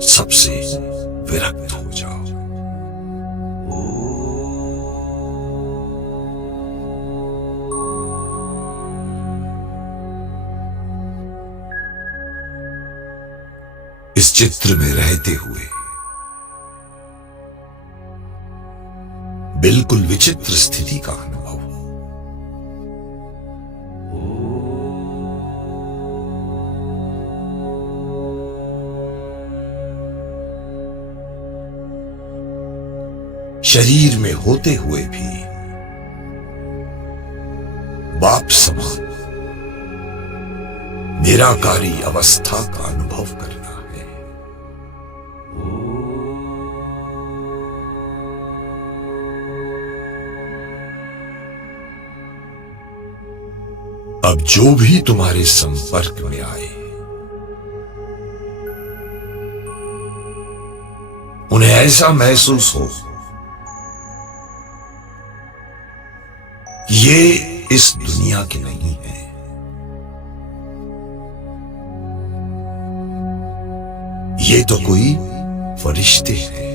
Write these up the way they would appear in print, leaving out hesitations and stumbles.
सबसे विरक्त हो जाओ। इस चित्र में रहते हुए बिल्कुल विचित्र स्थिति का अनुभव हो। शरीर में होते हुए भी बाप समान निराकारी अवस्था का अनुभव करना है। अब जो भी तुम्हारे संपर्क में आए उन्हें ऐसा महसूस हो ये इस दुनिया के नहीं है। ये तो कोई फरिश्ते हैं,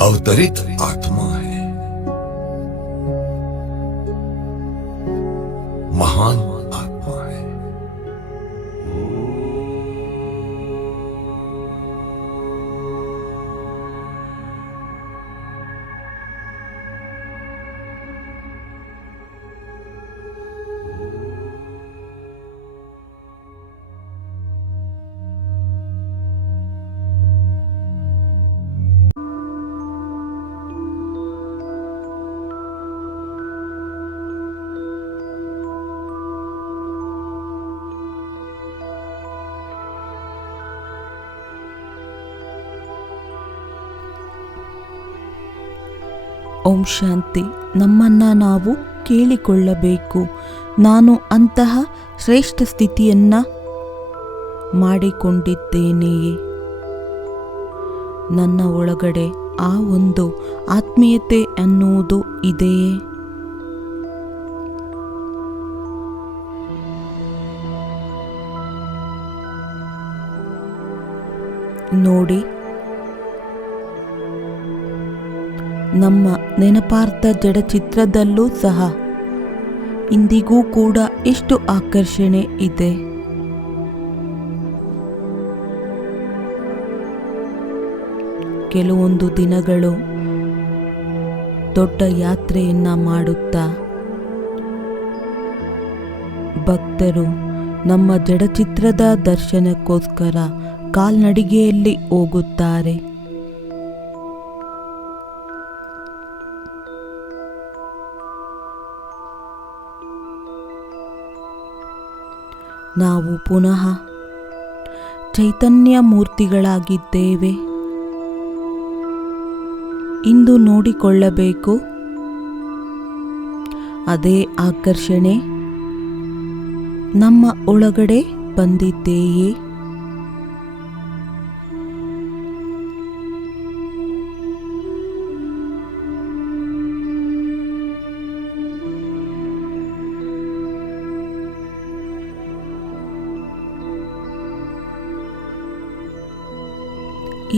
अवतरित आत्मा है, महान आत्मा है। ಓಂ ಶಾಂತಿ. ನಮ್ಮನ್ನು ನಾವು ಕೇಳಿಕೊಳ್ಳಬೇಕು, ನಾನು ಅಂತಹ ಶ್ರೇಷ್ಠ ಸ್ಥಿತಿಯನ್ನು ಮಾಡಿಕೊಂಡಿದ್ದೇನೆಯೇ? ನನ್ನ ಒಳಗಡೆ ಆ ಒಂದು ಆತ್ಮೀಯತೆ ಅನ್ನುವುದು ಇದೆಯೇ? ನೋಡಿ, ನಮ್ಮ ನೆನಪಾರ್ಥ ಜಡಚಿತ್ರದಲ್ಲೂ ಸಹ ಇಂದಿಗೂ ಕೂಡ ಎಷ್ಟು ಆಕರ್ಷಣೆ ಇದೆ. ಕೆಲವೊಂದು ದಿನಗಳು ದೊಡ್ಡ ಯಾತ್ರೆಯನ್ನ ಮಾಡುತ್ತಾ ಭಕ್ತರು ನಮ್ಮ ಜಡಚಿತ್ರದ ದರ್ಶನಕ್ಕೋಸ್ಕರ ಕಾಲ್ನಡಿಗೆಯಲ್ಲಿ ಹೋಗುತ್ತಾರೆ. ನಾವು ಪುನಃ ಚೈತನ್ಯ ಮೂರ್ತಿಗಳಾಗಿದ್ದೇವೆ. ಇಂದು ನೋಡಿಕೊಳ್ಳಬೇಕು, ಅದೇ ಆಕರ್ಷಣೆ ನಮ್ಮ ಒಳಗಡೆ ಬಂದಿದೆಯೇ?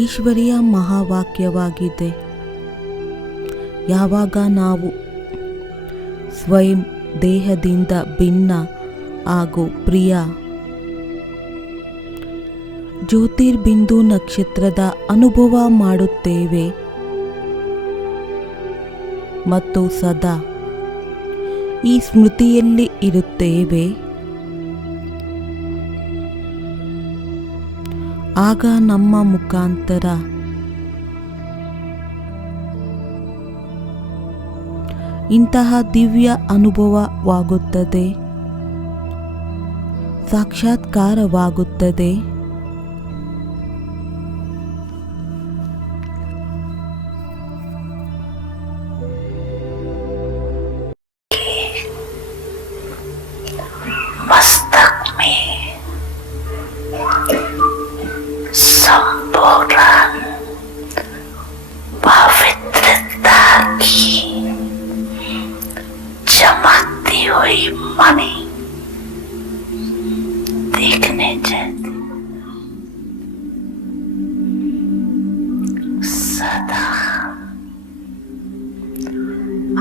ಈಶ್ವರಿಯ ಮಹಾವಾಕ್ಯವಾಗಿದೆ, ಯಾವಾಗ ನಾವು ಸ್ವಯಂ ದೇಹದಿಂದ ಭಿನ್ನ ಹಾಗೂ ಪ್ರಿಯ ಜ್ಯೋತಿರ್ಬಿಂದು ನಕ್ಷತ್ರದ ಅನುಭವ ಮಾಡುತ್ತೇವೆ ಮತ್ತು ಸದಾ ಈ ಸ್ಮೃತಿಯಲ್ಲಿ ಇರುತ್ತೇವೆ, ಆಗ ನಮ್ಮ ಮುಖಾಂತರ ಇಂತಹ ದಿವ್ಯ ಅನುಭವವಾಗುತ್ತದೆ, ಸಾಕ್ಷಾತ್ಕಾರವಾಗುತ್ತದೆ. देखने जाती सदा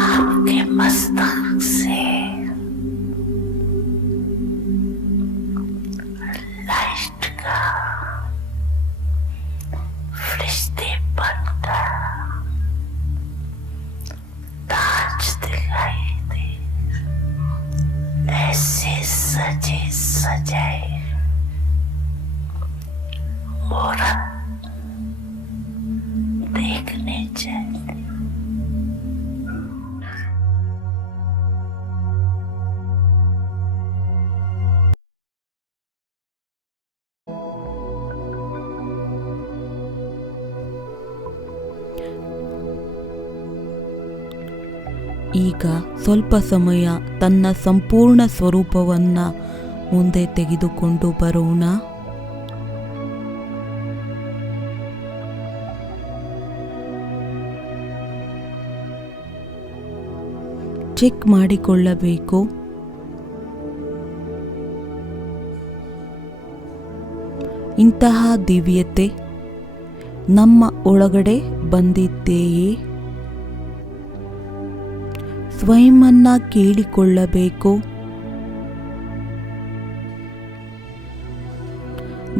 आपके मस्तक से लाइट का फरिश्ते बनकर ताज दिखाई दे, ऐसे सजे सजाए मूरत देखने जाती। ಈಗ ಸ್ವಲ್ಪ ಸಮಯ ತನ್ನ ಸಂಪೂರ್ಣ ಸ್ವರೂಪವನ್ನು ಮುಂದೆ ತೆಗೆದುಕೊಂಡು ಬರೋಣ. ಚೆಕ್ ಮಾಡಿಕೊಳ್ಳಬೇಕು. ಇಂತಹ ದಿವ್ಯತೆ ನಮ್ಮ ಒಳಗಡೆ ಬಂದಿದೆಯೇ? ಸ್ವಯಂವನ್ನ ಕೇಳಿಕೊಳ್ಳಬೇಕು.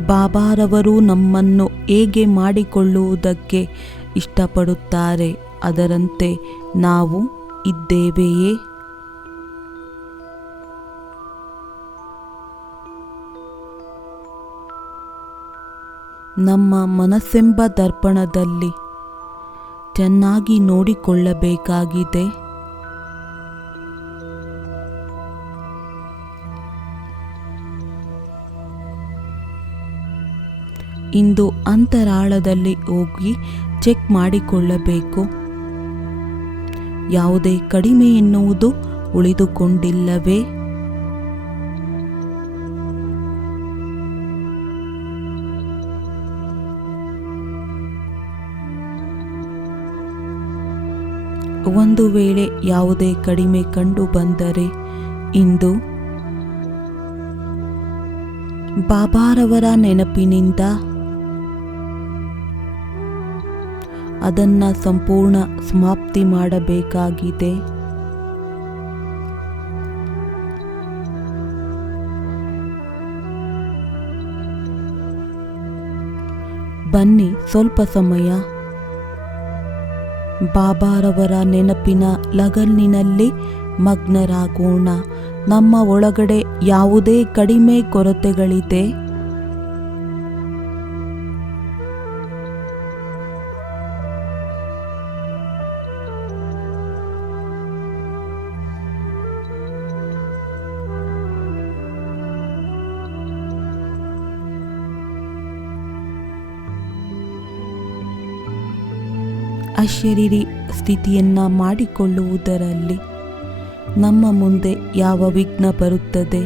ಬಾಬಾರವರು ನಮ್ಮನ್ನು ಹೇಗೆ ಮಾಡಿಕೊಳ್ಳುವುದಕ್ಕೆ ಇಷ್ಟಪಡುತ್ತಾರೆ ಅದರಂತೆ ನಾವು ಇದ್ದೇವೆಯೇ? ನಮ್ಮ ಮನಸ್ಸೆಂಬ ದರ್ಪಣದಲ್ಲಿ ಚೆನ್ನಾಗಿ ನೋಡಿಕೊಳ್ಳಬೇಕಾಗಿದೆ. ಇಂದು ಅಂತರಾಳದಲ್ಲಿ ಹೋಗಿ ಚೆಕ್ ಮಾಡಿಕೊಳ್ಳಬೇಕು. ಯಾವುದೇ ಕಡಿಮೆ ಎನ್ನುವುದು ಉಳಿದುಕೊಂಡಿಲ್ಲವೇ? ಒಂದು ವೇಳೆ ಯಾವುದೇ ಕಡಿಮೆ ಕಂಡು ಬಂದರೆ ಇಂದು ಬಾಬಾರವರ ನೆನಪಿನಿಂದ ಅದನ್ನು ಸಂಪೂರ್ಣ ಸಮಾಪ್ತಿ ಮಾಡಬೇಕಾಗಿದೆ. ಬನ್ನಿ ಸ್ವಲ್ಪ ಸಮಯ ಬಾಬಾರವರ ನೆನಪಿನ ಲಗನ್ನಿನಲ್ಲಿ ಮಗ್ನರಾಗೋಣ. ನಮ್ಮ ಒಳಗಡೆ ಯಾವುದೇ ಕಡಿಮೆ ಕೊರತೆಗಳಿದೆ ಅಶರೀರಿ ಸ್ಥಿತಿಯನ್ನು ಮಾಡಿಕೊಳ್ಳುವುದರಲ್ಲಿ ನಮ್ಮ ಮುಂದೆ ಯಾವ ವಿಘ್ನ ಬರುತ್ತದೆ,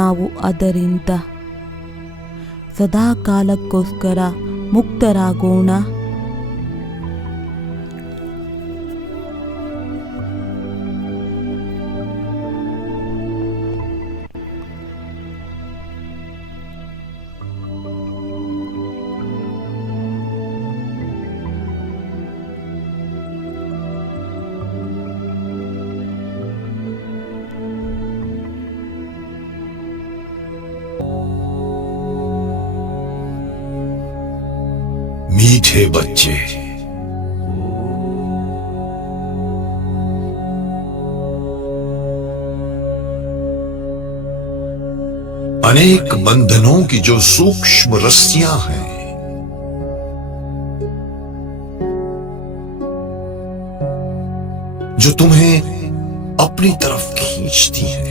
ನಾವು ಅದರಿಂದ ಸದಾ ಕಾಲಕ್ಕೋಸ್ಕರ ಮುಕ್ತರಾಗೋಣ. मीठे बच्चे, अनेक बंधनों की जो सूक्ष्म रस्सियां हैं, जो तुम्हें अपनी तरफ खींचती हैं,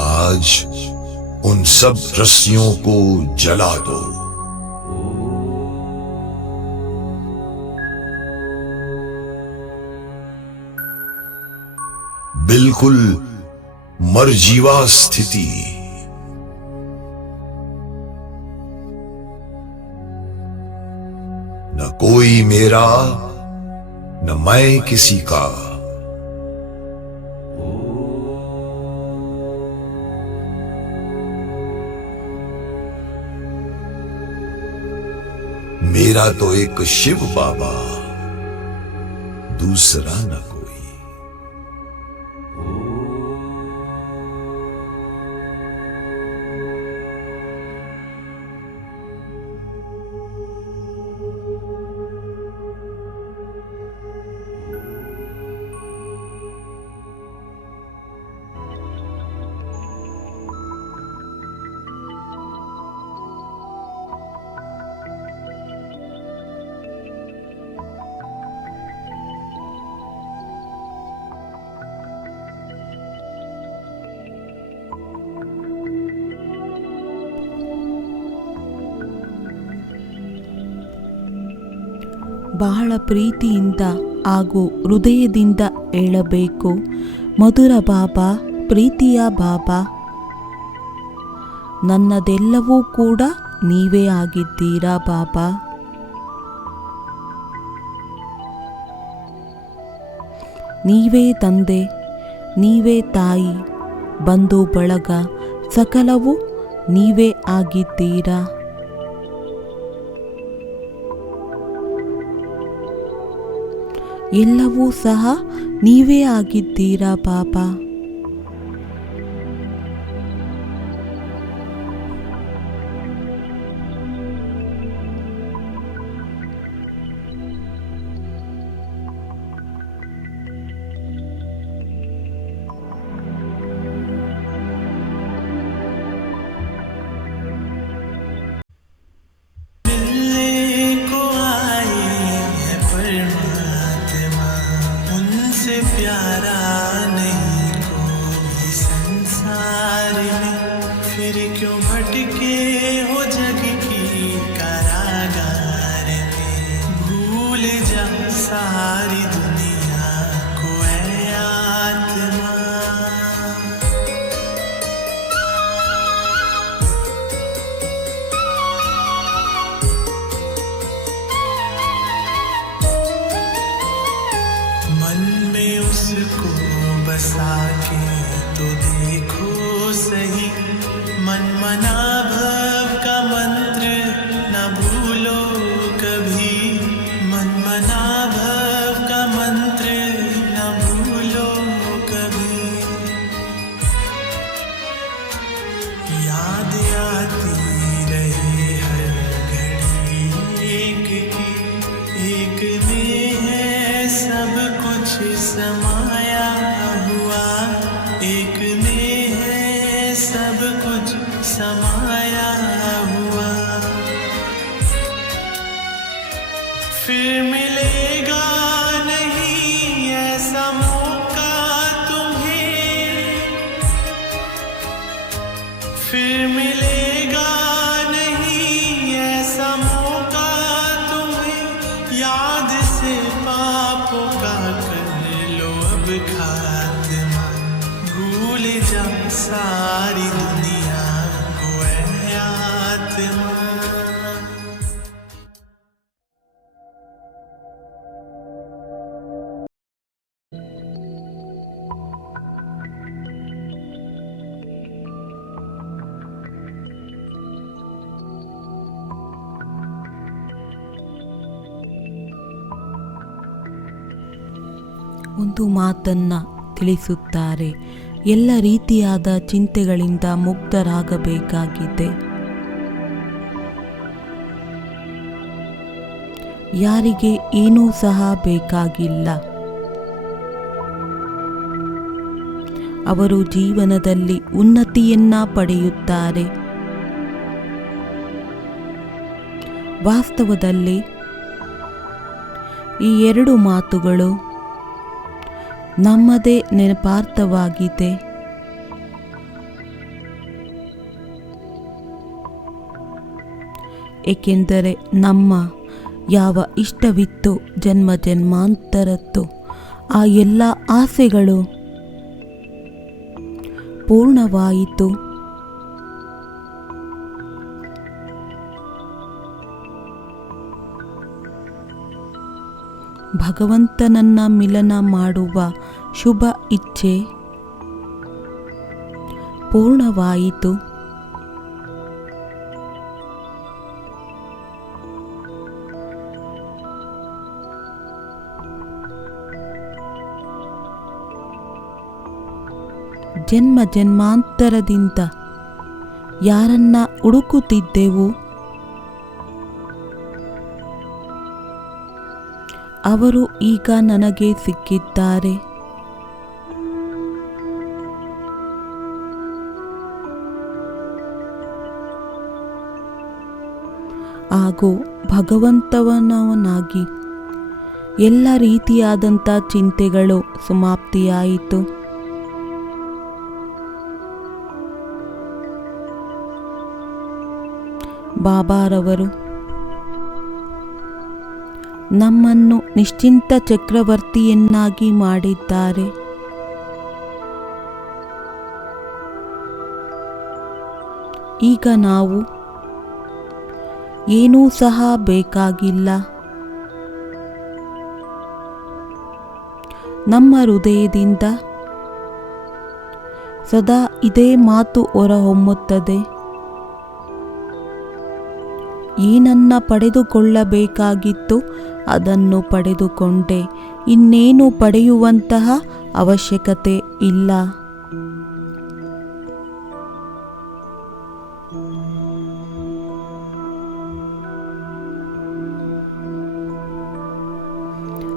आज उन सब रस्सियों को जला दो। बिल्कुल मरजीवा स्थिति, न कोई मेरा न मैं किसी का। मेरा तो एक शिव बाबा, दूसरा न कोई। ಬಹಳ ಪ್ರೀತಿಯಿಂದ ಹಾಗೂ ಹೃದಯದಿಂದ ಹೇಳಬೇಕು, ಮಧುರ ಬಾಬಾ, ಪ್ರೀತಿಯ ಬಾಬಾ, ನನ್ನದೆಲ್ಲವೂ ಕೂಡ ನೀವೇ ಆಗಿದ್ದೀರಾ ಬಾಬಾ. ನೀವೇ ತಂದೆ, ನೀವೇ ತಾಯಿ, ಬಂಧು ಬಳಗ, ಸಕಲವೂ ನೀವೇ ಆಗಿದ್ದೀರಾ. ಎಲ್ಲವೂ ಸಹ ನೀವೇ ಆಗಿದ್ದೀರಾ ಬಾಬಾ. प्यारा नहीं कोई संसार में, फिर क्यों भटके हो जग की कारागार में। भूल जा सारी दुनिया को ऐ आत्मा। मन में उसको बसा के तो देखो सही, मन मना भव का मंत्र न भूलो कभी। मन मना भव का मंत्र न भूलो कभी। याद आती रहे हर घड़ी एक की, एक में है सब कुछ समाया हुआ, एक में है सब कुछ समाया हुआ। फिर मिलेगा नहीं ऐसा मौका तुम्हें, फिर मिलेगा नहीं ऐसा मौका तुम्हें। याद से पापों का कर लो अब खात्मा। भूल जा सारी दुनिया को ऐ आत्मा। ಒಂದು ಮಾತನ್ನ ತಿಳಿಸುತ್ತಾರೆ, ಎಲ್ಲ ರೀತಿಯಾದ ಚಿಂತೆಗಳಿಂದ ಮುಕ್ತರಾಗಬೇಕಾಗಿದೆ. ಯಾರಿಗೆ ಏನೂ ಸಹ ಬೇಕಾಗಿಲ್ಲ. ಅವರು ಜೀವನದಲ್ಲಿ ಉನ್ನತಿಯನ್ನ ಪಡೆಯುತ್ತಾರೆ. ವಾಸ್ತವದಲ್ಲಿ ಈ ಎರಡು ಮಾತುಗಳು ನಮ್ಮದೇ ನೆನಪಾರ್ಥವಾಗಿದೆ. ಏಕೆಂದರೆ ನಮ್ಮ ಯಾವ ಇಷ್ಟವಿತ್ತೋ ಜನ್ಮ ಜನ್ಮಾಂತರದ್ದು ಆ ಎಲ್ಲ ಆಸೆಗಳು ಪೂರ್ಣವಾಯಿತು. ಭಗವಂತನನ್ನ ಮಿಲನ ಮಾಡುವ ಶುಭ ಇಚ್ಛೆ ಪೂರ್ಣವಾಯಿತು. ಜನ್ಮ ಜನ್ಮಾಂತರದಿಂದ ಯಾರನ್ನ ಹುಡುಕುತ್ತಿದ್ದೆವು ಅವರು ಈಗ ನನಗೆ ಸಿಕ್ಕಿದ್ದಾರೆ. ಹಾಗೂ ಭಗವಂತನವನಾಗಿ ಎಲ್ಲ ರೀತಿಯಾದಂಥ ಚಿಂತೆಗಳು ಸಮಾಪ್ತಿಯಾಯಿತು. ಬಾಬಾರವರು ನಮ್ಮನ್ನು ನಿಶ್ಚಿಂತ ಚಕ್ರವರ್ತಿಯನ್ನಾಗಿ ಮಾಡಿದ್ದಾರೆ. ಈಗ ನಾವು ಏನೂ ಸಹ ಬೇಕಾಗಿಲ್ಲ. ನಮ್ಮ ಹೃದಯದಿಂದ ಸದಾ ಇದೇ ಮಾತು ಹೊರಹೊಮ್ಮುತ್ತದೆ. ಏನನ್ನ ಪಡೆದುಕೊಳ್ಳಬೇಕಾಗಿತ್ತು ಅದನ್ನು ಪಡೆದುಕೊಂಡೆ, ಇನ್ನೇನು ಪಡೆಯುವಂತಹ ಅವಶ್ಯಕತೆ ಇಲ್ಲ.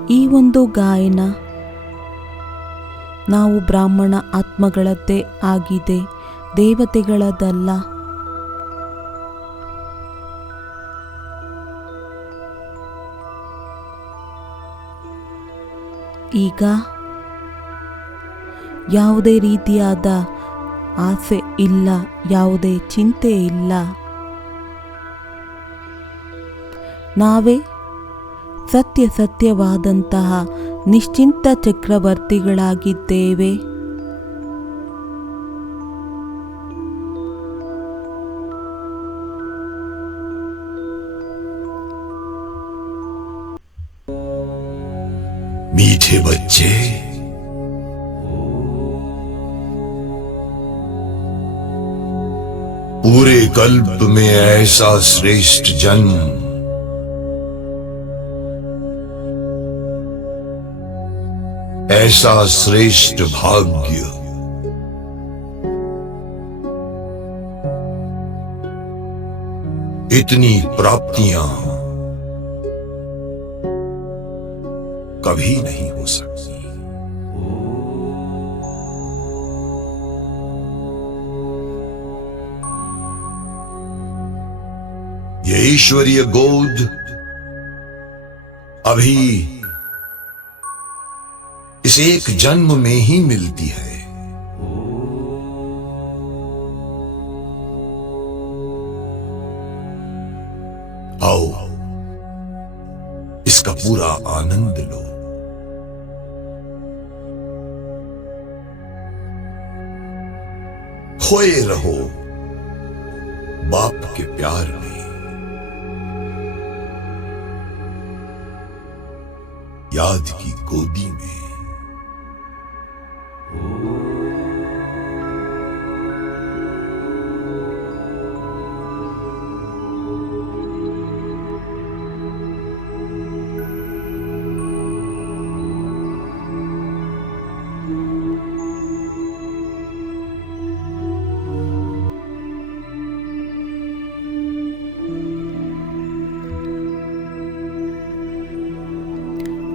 ಈ ಒಂದು ಗಾಯನ ನಾವು ಬ್ರಾಹ್ಮಣ ಆತ್ಮಗಳದ್ದೇ ಆಗಿದೆ, ದೇವತೆಗಳದಲ್ಲ. ಈಗ ಯಾವುದೇ ರೀತಿಯಾದ ಆಸೆ ಇಲ್ಲ, ಯಾವುದೇ ಚಿಂತೆ ಇಲ್ಲ. ನಾವೇ ಸತ್ಯವಾದಂತಹ ನಿಶ್ಚಿಂತ ಚಕ್ರವರ್ತಿಗಳಾಗಿದ್ದೇವೆ. मीठे बच्चे, पूरे कल्प में ऐसा श्रेष्ठ जन्म, ऐसा श्रेष्ठ भाग्य, इतनी प्राप्तियां कभी नहीं हो सकती। ये ईश्वरीय गोद अभी इस एक जन्म में ही मिलती है। आओ इसका पूरा आनंद लो। खोए रहो बाप के प्यार में, याद की गोदी में।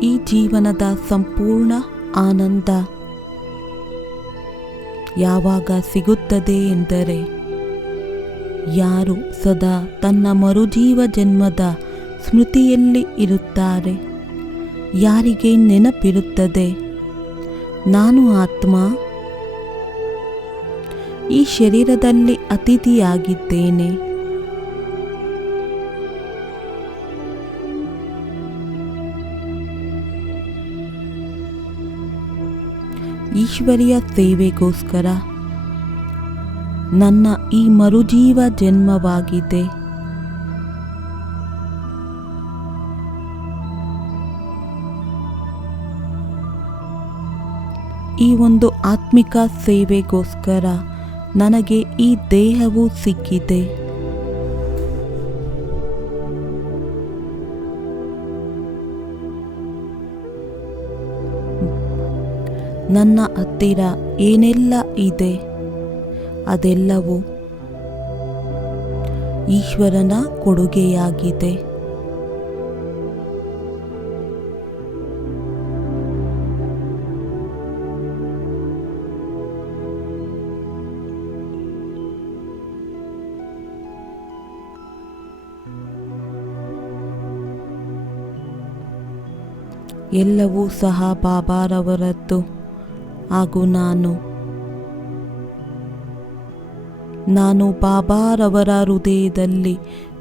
ಈ ಜೀವನದ ಸಂಪೂರ್ಣ ಆನಂದ ಯಾವಾಗ ಸಿಗುತ್ತದೆ ಎಂದರೆ, ಯಾರು ಸದಾ ತನ್ನ ಮರುಜೀವ ಜನ್ಮದ ಸ್ಮೃತಿಯಲ್ಲಿ ಇರುತ್ತಾರೆ, ಯಾರಿಗೆ ನೆನಪಿರುತ್ತದೆ ನಾನು ಆತ್ಮ ಈ ಶರೀರದಲ್ಲಿ ಅತಿಥಿಯಾಗಿದ್ದೇನೆ, ಈಶ್ವರಿಯ ಸೇವೆಗೋಸ್ಕರ ನನ್ನ ಈ ಮರುಜೀವ ಜನ್ಮವಾಗಿದೆ. ಈ ಒಂದು ಆತ್ಮಿಕ ಸೇವೆಗೋಸ್ಕರ ನನಗೆ ಈ ದೇಹವು ಸಿಕ್ಕಿದೆ. ನನ್ನ ಹತ್ತಿರ ಏನೆಲ್ಲ ಇದೆ ಅದೆಲ್ಲವೂ ಈಶ್ವರನ ಕೊಡುಗೆಯಾಗಿದೆ. ಎಲ್ಲವೂ ಸಹ ಬಾಬಾರವರದ್ದು ಹಾಗೂ ನಾನು ಬಾಬಾರವರ ಹೃದಯದಲ್ಲಿ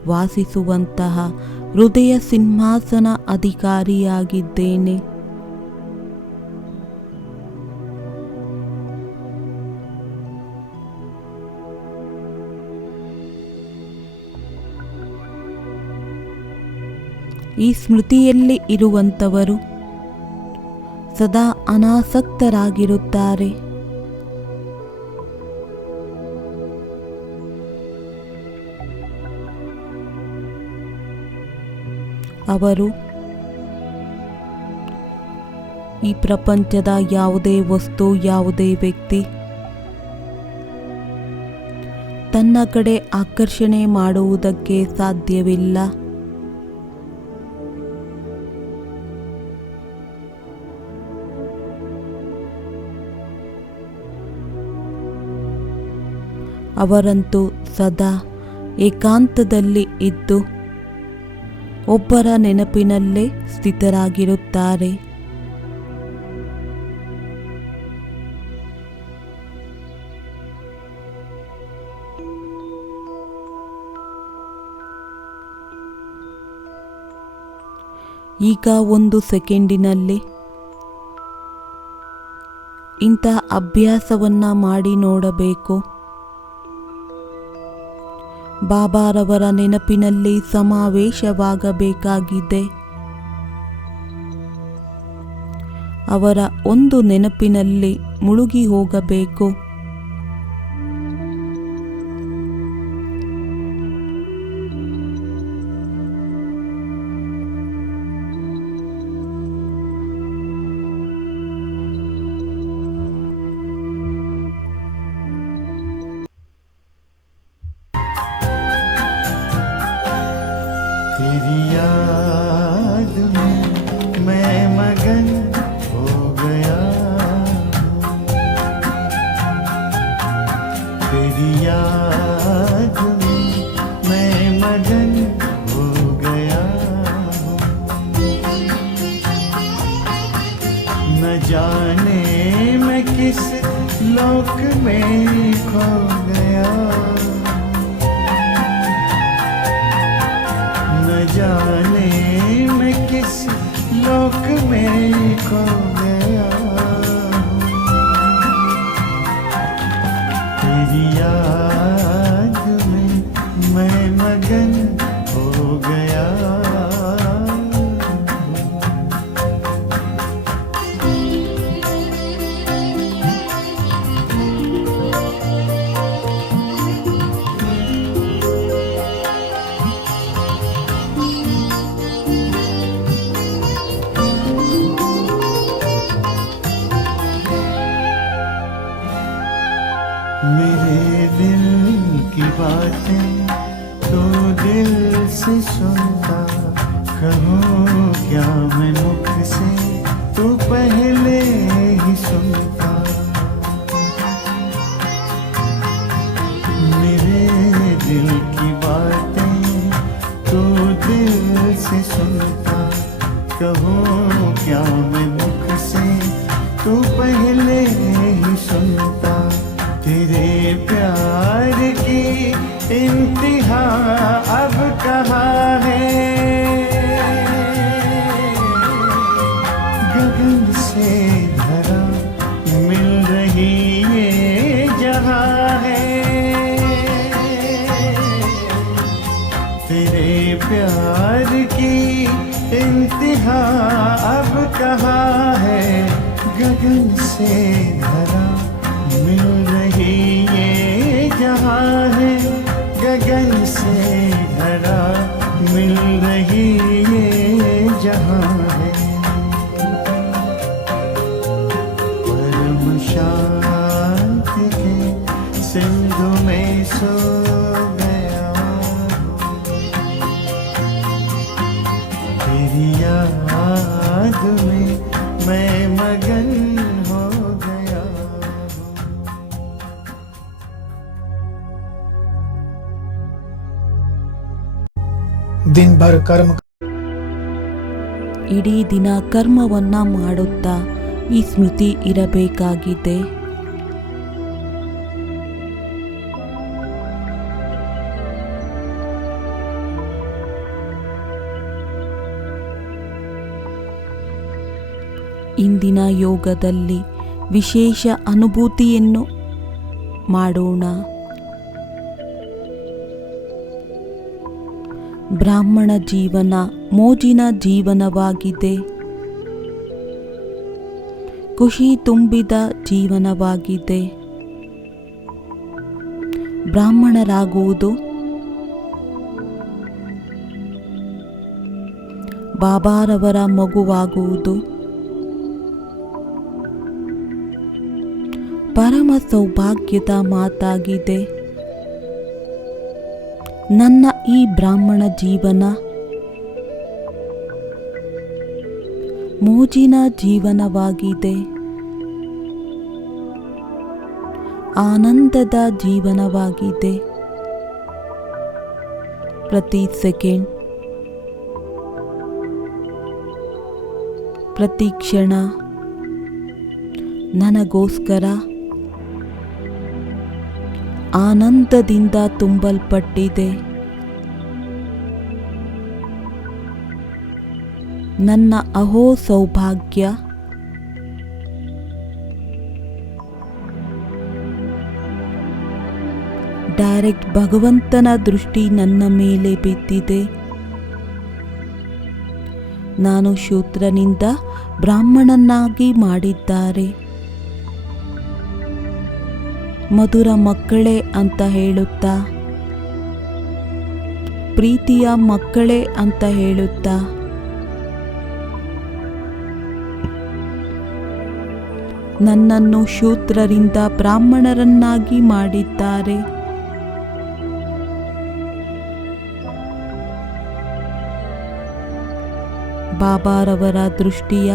ವಾಸಿಸುವಂತಹ ಹೃದಯ ಸಿಂಹಾಸನ ಅಧಿಕಾರಿಯಾಗಿದ್ದೇನೆ. ಈ ಸ್ಮೃತಿಯಲ್ಲಿ ಇರುವಂಥವರು ಸದಾ ಅನಾಸಕ್ತರಾಗಿರುತ್ತಾರೆ. ಅವರು ಈ ಪ್ರಪಂಚದ ಯಾವುದೇ ವಸ್ತು, ಯಾವುದೇ ವ್ಯಕ್ತಿ ತನ್ನ ಕಡೆ ಆಕರ್ಷಣೆ ಮಾಡುವುದಕ್ಕೆ ಸಾಧ್ಯವಿಲ್ಲ. ಅವರಂತೂ ಸದಾ ಏಕಾಂತದಲ್ಲಿ ಇದ್ದು ಒಬ್ಬರ ನೆನಪಿನಲ್ಲೇ ಸ್ಥಿತರಾಗಿರುತ್ತಾರೆ. ಈಗ ಒಂದು ಸೆಕೆಂಡಿನಲ್ಲಿ ಇಂಥ ಅಭ್ಯಾಸವನ್ನ ಮಾಡಿ ನೋಡಬೇಕು. ಬಾಬಾರವರ ನೆನಪಿನಲ್ಲಿ ಸಮಾವೇಶವಾಗಬೇಕಾಗಿದೆ. ಅವರ ಒಂದು ನೆನಪಿನಲ್ಲಿ ಮುಳುಗಿ ಹೋಗಬೇಕು. तेरी याद में मैं मगन हो गया, तेरी याद में मैं मगन हो गया। न जाने मैं किस लोक में खो गया, न जाने मैं किस लोक में खो गया। तेरी याद में मैं मगन हो गया। मेरे दिल की बातें तो दिल से सुनता, कहूँ क्या मैं मुख से तो पहले ही सुनता। मेरे दिल की बातें तो दिल से सुनता, कहूँ क्या मैं मुख से तो पहले ही सुनता। तेरे प्यार की इंतहा अब कहाँ है, गगन से धरा मिल रही ये जहाँ है। तेरे प्यार की इंतहा अब कहाँ है, गगन से धरा मिल रही ये जहां है, गगन से धरा मिल रही ये जहां है। परम शांति के सिंधु में सो गया तेरी याद में मैं मगन हो गया। दिन भर कर्म ಇಡೀ ದಿನ ಕರ್ಮವನ್ನ ಮಾಡುತ್ತಾ ಈ ಸ್ಮೃತಿ ಇರಬೇಕಾಗಿದೆ. ಇಂದಿನ ಯೋಗದಲ್ಲಿ ವಿಶೇಷ ಅನುಭೂತಿಯನ್ನು ಮಾಡೋಣ. ಬ್ರಾಹ್ಮಣ ಜೀವನ ಮೋಜಿನ ಜೀವನವಾಗಿದೆ, ಖುಷಿ ತುಂಬಿದ ಜೀವನವಾಗಿದೆ. ಬ್ರಾಹ್ಮಣರಾಗುವುದು ಬಾಬಾರವರ ಮಗುವಾಗುವುದು ಪರಮ ಸೌಭಾಗ್ಯದ ಮಾತಾಗಿದೆ. ನನ್ನ ಈ ಬ್ರಾಹ್ಮಣ ಜೀವನ ಮೋಜಿನ ಜೀವನವಾಗಿದೆ, ಆನಂದದ ಜೀವನವಾಗಿದೆ. ಪ್ರತಿ ಸೆಕೆಂಡ್, ಪ್ರತಿ ಕ್ಷಣ ನನಗೋಸ್ಕರ ಆನಂದದಿಂದ ತುಂಬಲ್ಪಟ್ಟಿದೆ. ನನ್ನ ಅಹೋ ಸೌಭಾಗ್ಯ. ಡೈರೆಕ್ಟ್ ಭಗವಂತನ ದೃಷ್ಟಿ ನನ್ನ ಮೇಲೆ ಬಿದ್ದಿದೆ. ನಾನು ಶೂದ್ರನಿಂದ ಬ್ರಾಹ್ಮಣನಾಗಿ ಮಾಡಿದ್ದಾರೆ. ಮಧುರ ಮಕ್ಕಳೇ ಅಂತ ಹೇಳುತ್ತಾ, ಪ್ರೀತಿಯ ಮಕ್ಕಳೇ ಅಂತ ಹೇಳುತ್ತಾ, ನನ್ನನ್ನು ಶೂದ್ರರಿಂದ ಬ್ರಾಹ್ಮಣರನ್ನಾಗಿ ಮಾಡಿದ್ದಾರೆ. ಬಾಬಾರವರ ದೃಷ್ಟಿಯ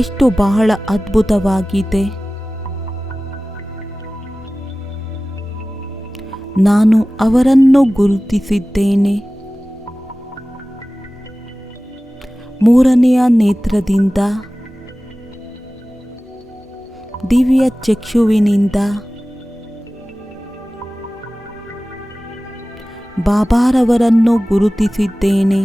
ಎಷ್ಟು ಬಹಳ ಅದ್ಭುತವಾಗಿದೆ. ನಾನು ಅವರನ್ನು ಗುರುತಿಸಿದ್ದೇನೆ. ಮೂರನೆಯ ನೇತ್ರದಿಂದ, ದಿವ್ಯ ಚಕ್ಷುವಿನಿಂದ ಬಾಬಾರವರನ್ನು ಗುರುತಿಸಿದ್ದೇನೆ.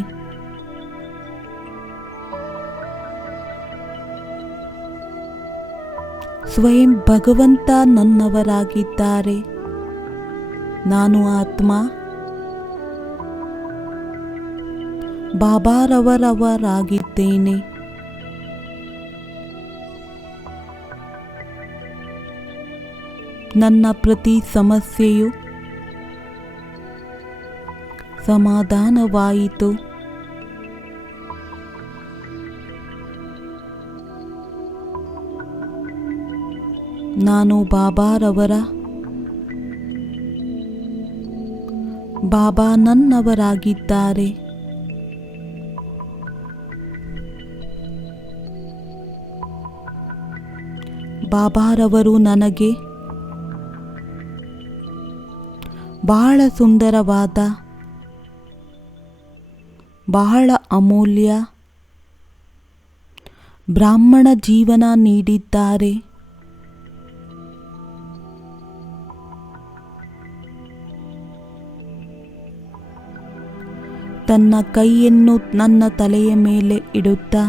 ಸ್ವಯಂ ಭಗವಂತ ನನ್ನವರಾಗಿದ್ದಾರೆ. ನಾನು ಆತ್ಮ ಬಾಬಾರವರವರಾಗಿದ್ದೇನೆ. ನನ್ನ ಪ್ರತಿ ಸಮಸ್ಯೆಯು ಸಮಾಧಾನವಾಯಿತು. ನಾನು ಬಾಬಾರವರ, ಬಾಬಾ ನನ್ನವರಾಗಿದ್ದಾರೆ. ಬಾಬಾರವರು ನನಗೆ ಬಹಳ ಸುಂದರವಾದ, ಬಹಳ ಅಮೂಲ್ಯ ಬ್ರಾಹ್ಮಣ ಜೀವನ ನೀಡಿದ್ದಾರೆ. ತನ್ನ ಕೈಯನ್ನು ನನ್ನ ತಲೆಯ ಮೇಲೆ ಇಡುತ್ತಾ,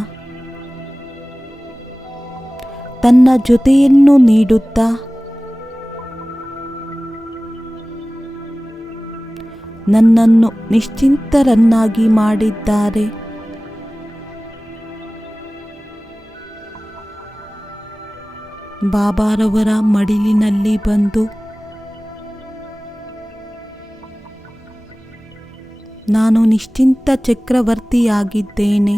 ತನ್ನ ಜೊತೆಯನ್ನು ನೀಡುತ್ತಾ, ನನ್ನನ್ನು ನಿಶ್ಚಿಂತರನ್ನಾಗಿ ಮಾಡಿದ್ದಾರೆ. ಬಾಬಾರವರ ಮಡಿಲಿನಲ್ಲಿ ಬಂದು ನಾನು ನಿಶ್ಚಿಂತ ಚಕ್ರವರ್ತಿಯಾಗಿದ್ದೇನೆ.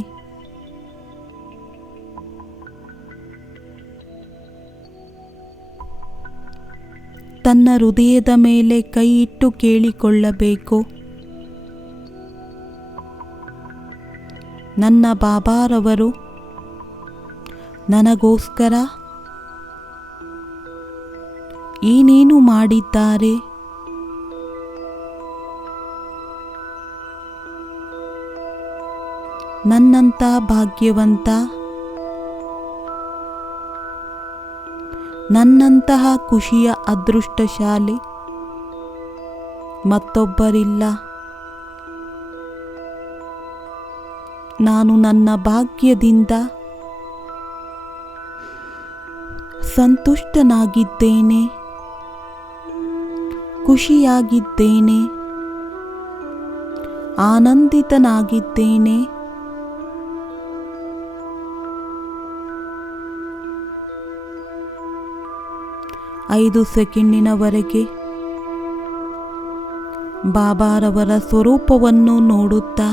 ತನ್ನ ಹೃದಯದ ಮೇಲೆ ಕೈ ಇಟ್ಟು ಕೇಳಿಕೊಳ್ಳಬೇಕು, ನನ್ನ ಬಾಬಾರವರು ನನಗೋಸ್ಕರ ಏನೇನು ಮಾಡಿದ್ದಾರೆ, ನನ್ನಂಥ ಭಾಗ್ಯವಂತ, ನನ್ನಂತಹ ಖುಷಿಯ ಅದೃಷ್ಟಶಾಲಿ ಮತ್ತೊಬ್ಬರಿಲ್ಲ. ನಾನು ನನ್ನ ಭಾಗ್ಯದಿಂದ ಸಂತುಷ್ಟನಾಗಿದ್ದೇನೆ, ಖುಷಿಯಾಗಿದ್ದೇನೆ, ಆನಂದಿತನಾಗಿದ್ದೇನೆ. ಐದು ಸೆಕೆಂಡಿನವರೆಗೆ ಬಾಬಾರವರ ಸ್ವರೂಪವನ್ನು ನೋಡುತ್ತಾ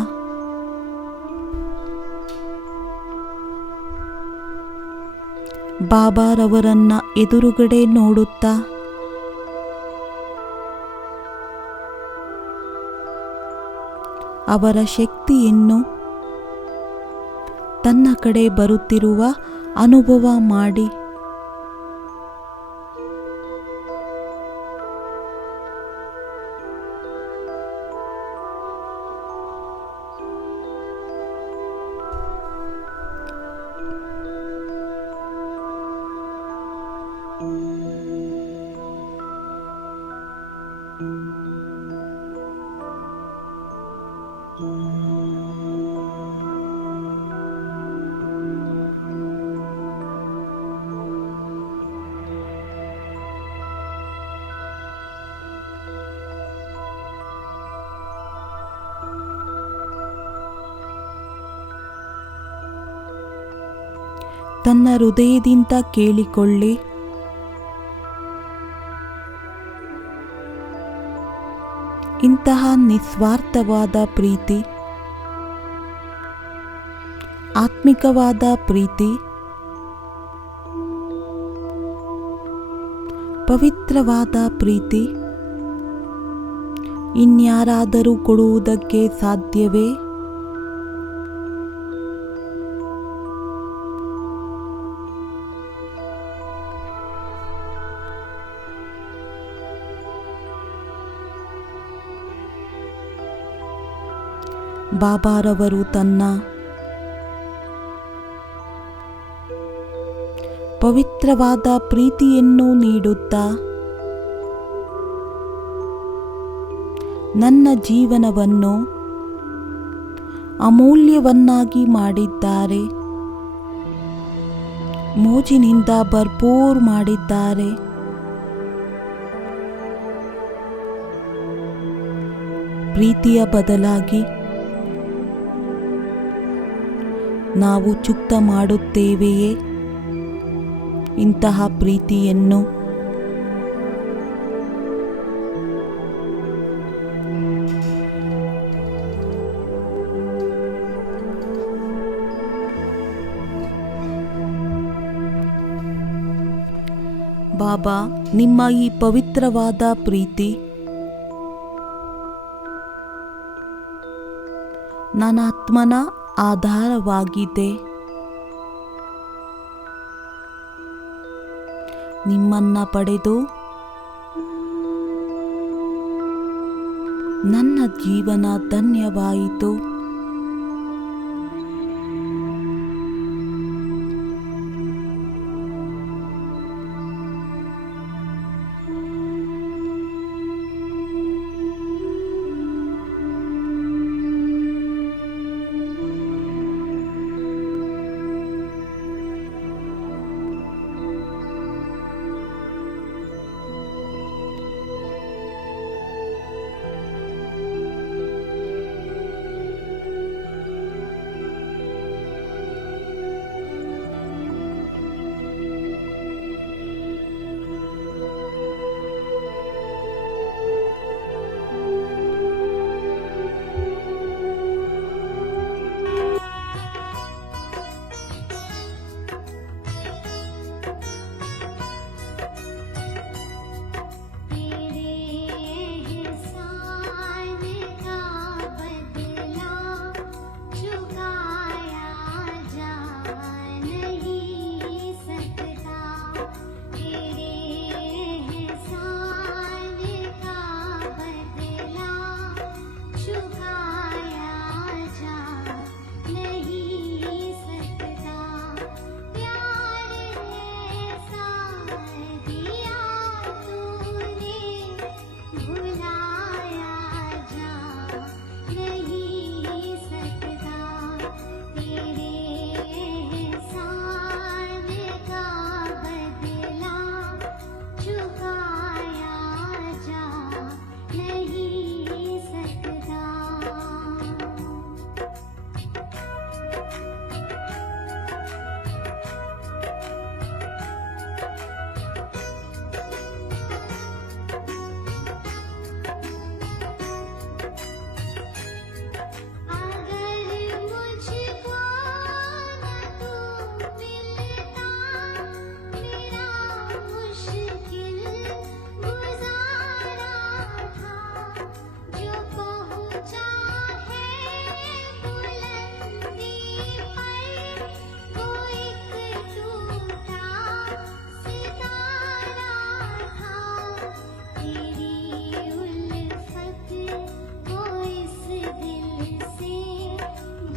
ಬಾಬಾರವರನ್ನ ಎದುರುಗಡೆ ನೋಡುತ್ತಾ ಅವರ ಶಕ್ತಿಯನ್ನು ತನ್ನ ಕಡೆ ಬರುತ್ತಿರುವ ಅನುಭವ ಮಾಡಿ ತನ್ನ ಹೃದಯದಿಂದ ಕೇಳಿಕೊಳ್ಳಿ, ಇಂತಹ ನಿಸ್ವಾರ್ಥವಾದ ಪ್ರೀತಿ, ಆತ್ಮಿಕವಾದ ಪ್ರೀತಿ, ಪವಿತ್ರವಾದ ಪ್ರೀತಿ ಇನ್ಯಾರಾದರೂ ಕೊಡುವುದಕ್ಕೆ ಸಾಧ್ಯವೇ? ಬಾಬಾರವರು ತನ್ನ ಪವಿತ್ರವಾದ ಪ್ರೀತಿಯನ್ನು ನೀಡುತ್ತಾ ನನ್ನ ಜೀವನವನ್ನು ಅಮೂಲ್ಯವನ್ನಾಗಿ ಮಾಡಿದ್ದಾರೆ, ಮೋಜಿನಿಂದ ಭರ್ಪೂರ್ ಮಾಡಿದ್ದಾರೆ. ಪ್ರೀತಿಯ ಬದಲಾಗಿ ನಾವು ಚುಕ್ತ ಮಾಡುತ್ತೇವೆಯೇ ಇಂತಹ ಪ್ರೀತಿಯನ್ನು? ಬಾಬಾ, ನಿಮ್ಮ ಈ ಪವಿತ್ರವಾದ ಪ್ರೀತಿ ನನ್ನ ಆತ್ಮನ ಆಧಾರವಾಗಿದೆ. ನಿಮ್ಮನ್ನ ಪಡೆದು ನನ್ನ ಜೀವನ ಧನ್ಯವಾಯಿತು. नहीं सकता तेरे एहसान का बदला चुकाया जा नहीं सकता प्यार ऐसा दिया तूने भुलाया जा नहीं सकता तेरे एहसान का बदला चुकाया जा नहीं सकता अगर मुझको न तू मिलता मेरा मुश्किल गुजारा था जो पहुँचा है बुलंदी पर वो एक टूटा सितारा था तेरी उल्फत को इस दिल से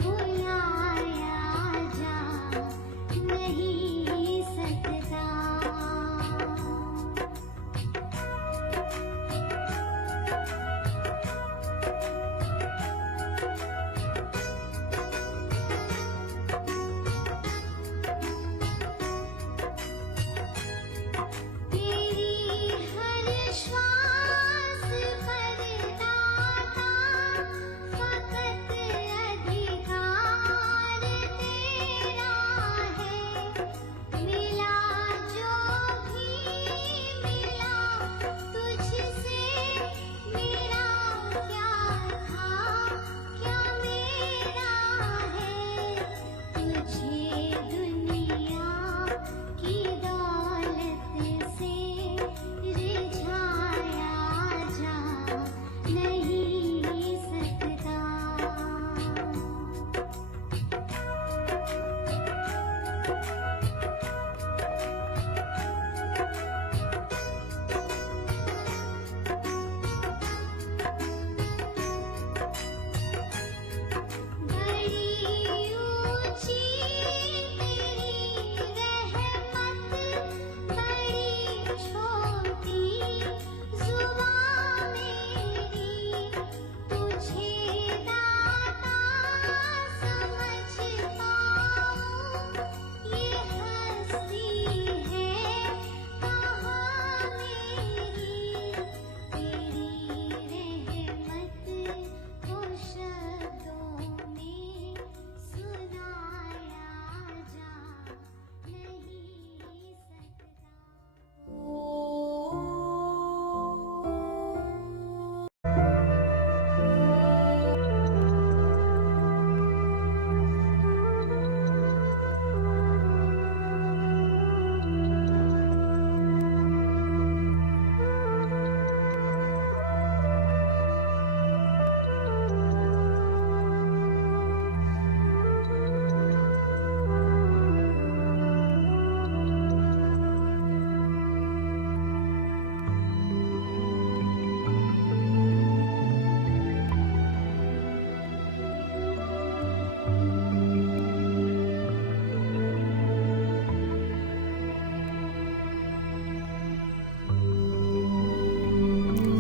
भुलाया जा नहीं सकता तेरी हर श्वास पर दाता फकत अधिकार तेरा है मिला जो भी मिला तुझसे मेरा क्या था क्या मेरा है तुझे दुनिया की दौलत से रिझाया जा नहीं सकता बड़ी ऊंची तेरी रहमत बड़ी छोटी जुबान मेरी तुझे दाता समझ पाऊं ये हस्ती है कहाँ मेरी तेरी रहमत को शब्दों में सुनाया जा नहीं सकता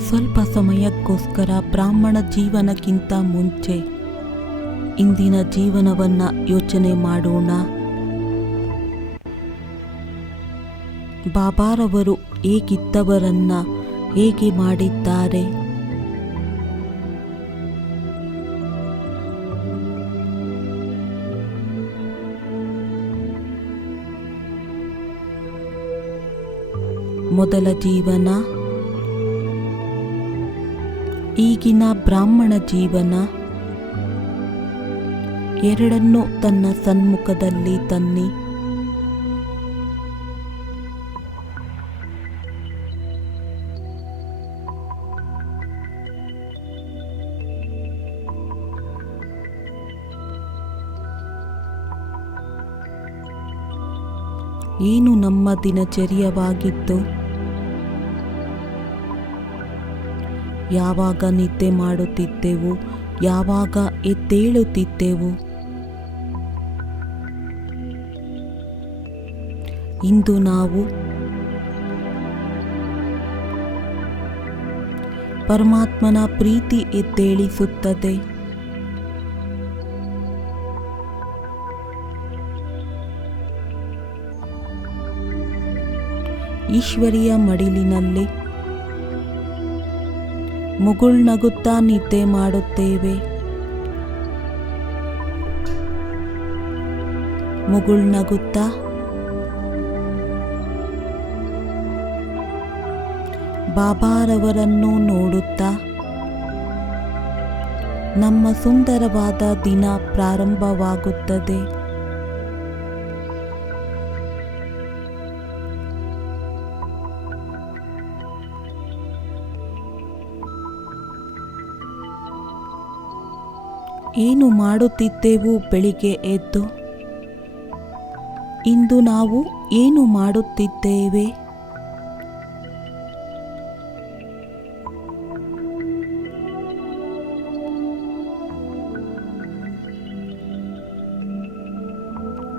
ಸ್ವಲ್ಪ ಸಮಯಕ್ಕೋಸ್ಕರ ಬ್ರಾಹ್ಮಣ ಜೀವನಕ್ಕಿಂತ ಮುಂಚೆ ಇಂದಿನ ಜೀವನವನ್ನು ಯೋಚನೆ ಮಾಡೋಣ. ಬಾಬಾರವರು ಹೇಗಿದ್ದವರನ್ನ ಹೇಗೆ ಮಾಡಿದ್ದಾರೆ. ಮೊದಲ ಜೀವನ, ಈಗಿನ ಬ್ರಾಹ್ಮಣ ಜೀವನ ಎರಡನ್ನೂ ತನ್ನ ಸನ್ಮುಖದಲ್ಲಿ ತನ್ನಿ. ಏನು ನಮ್ಮ ದಿನಚರ್ಯವಾಗಿತ್ತು? ಯಾವಾಗ ನಿದ್ದೆ ಮಾಡುತ್ತಿದ್ದೆವು? ಯಾವಾಗ ಎದ್ದೇಳುತ್ತಿದ್ದೆವು? ಇಂದು ನಾವು ಪರಮಾತ್ಮನ ಪ್ರೀತಿ ಎದ್ದೇಳಿಸುತ್ತದೆ. ಈಶ್ವರಿಯ ಮಡಿಲಿನಲ್ಲಿ ಮುಗುಳ್ನಗುತ್ತಾ ನಿದ್ದೆ ಮಾಡುತ್ತೇವೆ. ಮುಗುಳ್ನಗುತ್ತಾ ಬಾಬಾರವರನ್ನು ನೋಡುತ್ತಾ ನಮ್ಮ ಸುಂದರವಾದ ದಿನ ಪ್ರಾರಂಭವಾಗುತ್ತದೆ. ಏನು ಮಾಡುತ್ತಿದ್ದೆವು ಬೆಳಿಗ್ಗೆ ಎದ್ದು? ಇಂದು ನಾವು ಏನು ಮಾಡುತ್ತಿದ್ದೇವೆ?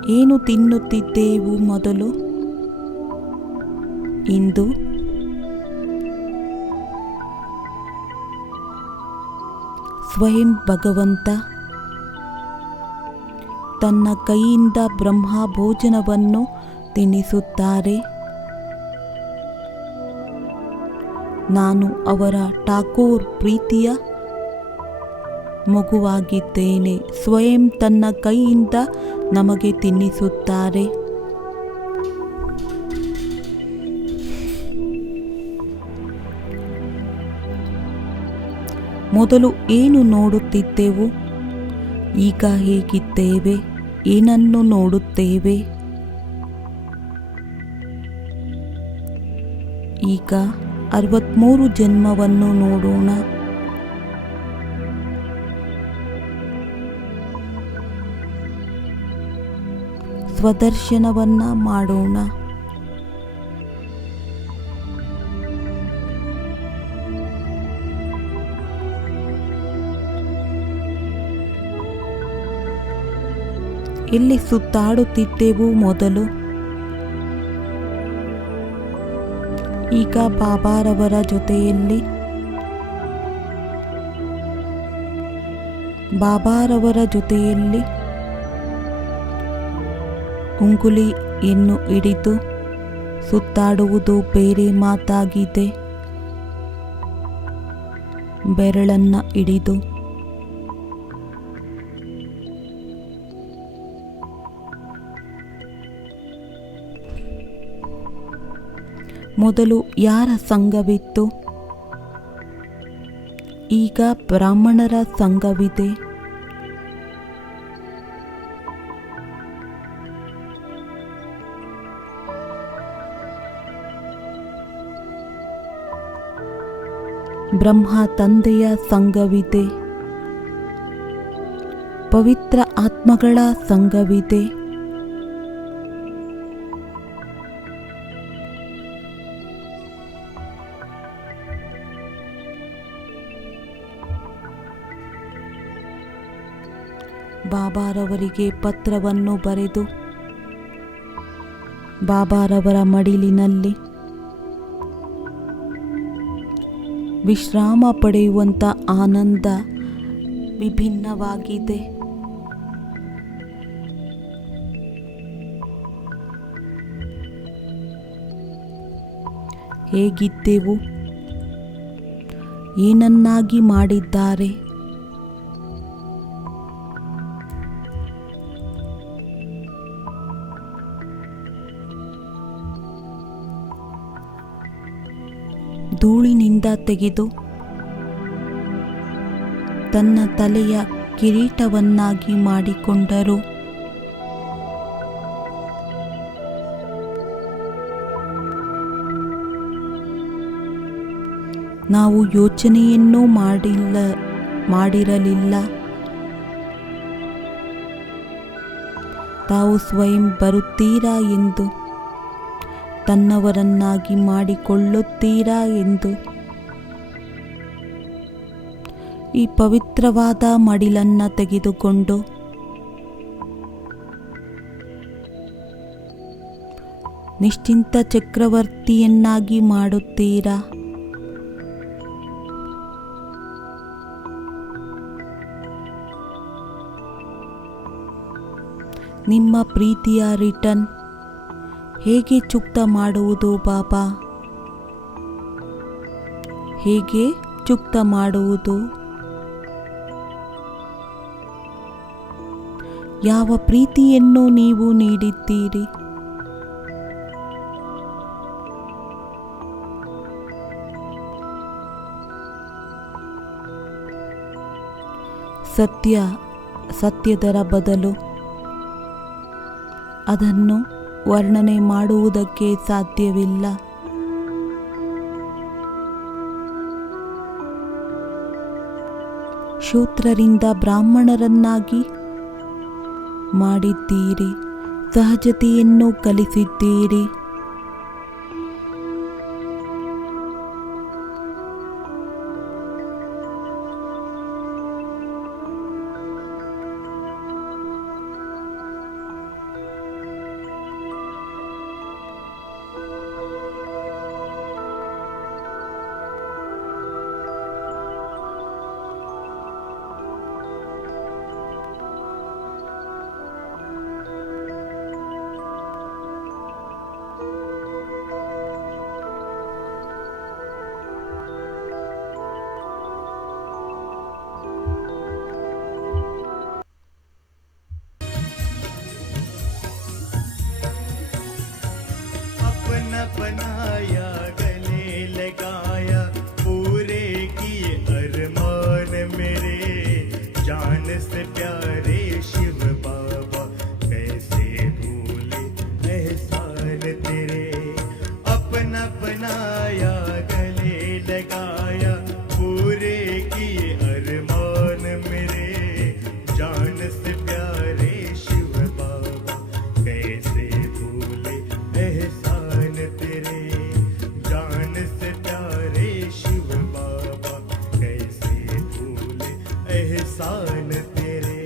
ಏನು ತಿನ್ನುತ್ತಿದ್ದೆವು ಮೊದಲು? ಇಂದು ಸ್ವಯಂ ಭಗವಂತ ತನ್ನ ಕೈಯಿಂದ ಬ್ರಹ್ಮ ಭೋಜನವನ್ನು ತಿನ್ನಿಸುತ್ತಾರೆ. ನಾನು ಅವರ ಠಾಕೂರ್ ಪ್ರೀತಿಯ ಮಗುವಾಗಿದ್ದೇನೆ. ಸ್ವಯಂ ತನ್ನ ಕೈಯಿಂದ ನಮಗೆ ತಿನ್ನಿಸುತ್ತಾರೆ. ಮೊದಲು ಏನು ನೋಡುತ್ತಿದ್ದೆವು? ಈಗ ಹೇಗಿದ್ದೇವೆ? ಏನನ್ನು ನೋಡುತ್ತೇವೆ? ಈಗ 63 ಜನ್ಮವನ್ನು ನೋಡೋಣ. ಸ್ವದರ್ಶನವನ್ನ ಮಾಡೋಣ. ಎಲ್ಲಿ ಸುತ್ತಾಡುತ್ತಿದ್ದೆವು ಮೊದಲು? ಈಗ ಬಾಬಾರವರ ಜೊತೆಯಲ್ಲಿ, ಬಾಬಾರವರ ಜೊತೆಯಲ್ಲಿ ಉಂಗುಲಿಯನ್ನು ಹಿಡಿದು ಸುತ್ತಾಡುವುದು ಬೇರೆ ಮಾತಾಗಿದೆ. ಬೆರಳನ್ನ ಹಿಡಿದು ಮೊದಲು ಯಾರ ಸಂಘವಿತ್ತು? ಈಗ ಬ್ರಾಹ್ಮಣರ ಸಂಘವಿದೆ. ಬ್ರಹ್ಮ ತಂದೆಯ ಸಂಘವಿದೆ. ಪವಿತ್ರ ಆತ್ಮಗಳ ಸಂಘವಿದೆ. ಬಾಬಾರವರಿಗೆ ಪತ್ರವನ್ನು ಬರೆದು ಬಾಬಾರವರ ಮಡಿಲಿನಲ್ಲಿ ವಿಶ್ರಾಮ ಪಡೆಯುವಂಥ ಆನಂದ ವಿಭಿನ್ನವಾಗಿದೆ. ಹೇಗಿದ್ದೆವು? ಏನನ್ನಾಗಿ ಮಾಡಿದ್ದಾರೆ? ಧೂಳಿನಿಂದ ತೆಗೆದು ತನ್ನ ತಲೆಯ ಕಿರೀಟವನ್ನಾಗಿ ಮಾಡಿಕೊಂಡರು. ನಾವು ಯೋಚನೆಯನ್ನೂ ಮಾಡಿರಲಿಲ್ಲ. ತಾವು ಸ್ವಯಂ ಬರುತ್ತೀರಾ ಎಂದು. ತನ್ನವರನ್ನಾಗಿ ಮಾಡಿಕೊಳ್ಳುತ್ತೀರಾ ಎಂದು. ಈ ಪವಿತ್ರವಾದ ಮಡಿಲನ್ನು ತೆಗೆದುಕೊಂಡು ನಿಶ್ಚಿಂತ ಚಕ್ರವರ್ತಿಯನ್ನಾಗಿ ಮಾಡುತ್ತೀರಾ. ನಿಮ್ಮ ಪ್ರೀತಿಯ ರಿಟರ್ನ್ ಹೇಗೆ ಚುಕ್ತ ಮಾಡುವುದು ಬಾಬಾ? ಹೇಗೆ ಚುಕ್ತ ಮಾಡುವುದು? ಯಾವ ಪ್ರೀತಿಯನ್ನು ನೀವು ನೀಡಿದ್ದೀರಿ? ಸತ್ಯದರ ಬದಲು ಅದನ್ನು ವರ್ಣನೆ ಮಾಡುವುದಕ್ಕೆ ಸಾಧ್ಯವಿಲ್ಲ. ಶೂದ್ರರಿಂದ ಬ್ರಾಹ್ಮಣರನ್ನಾಗಿ ಮಾಡಿದ್ದೀರಿ, ಸಹಜತೆಯನ್ನು ಕಲಿಸಿದ್ದೀರಿ. अपना बनाया गले लगाया पूरे किए अरमान मेरे जान से प्यारे शिव बाबा कैसे भूले एहसान तेरे। अपना बनाया गले लगाया पूरे किए अरमान मेरे जान से प्यारे शिव बाबा कैसे भूले एहसान तेरे। जान से प्यारे शिव बाबा कैसे भूले एहसान तेरे।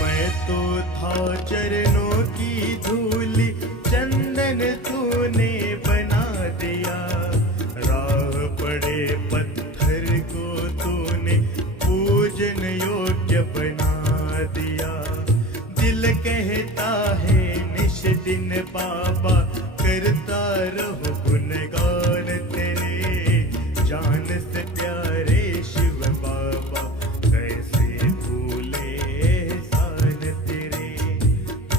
मैं तो था चरणों की धूली चंदन तूने बना दिया। राह पड़े पत्थर को तूने पूजन योग्य बना दिया। दिल कहता है निश दिन बाबा करता रहो गुणगान तेरे। जान से प्यारे शिव बाबा कैसे भूले एहसान तेरे।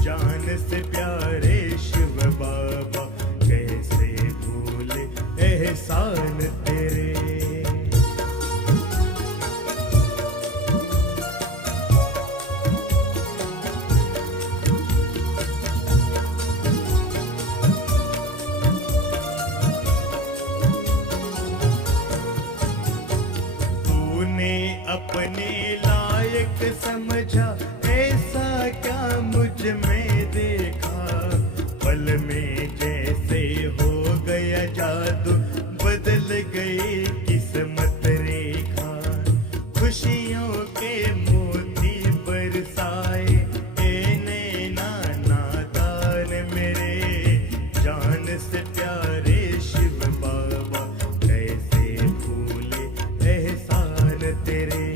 जान से प्यारे शिव बाबा कैसे भूले एहसान तेरे। तूने अपने लायक समझा ऐसा क्या मुझ में देखा। पल में जैसे हो गया जादू बदल गई किस्मत रेखा। खुशियों के मोती बरसाए ए नैना नादान मेरे। जान से प्यारे शिव बाबा कैसे भूले एहसान तेरे।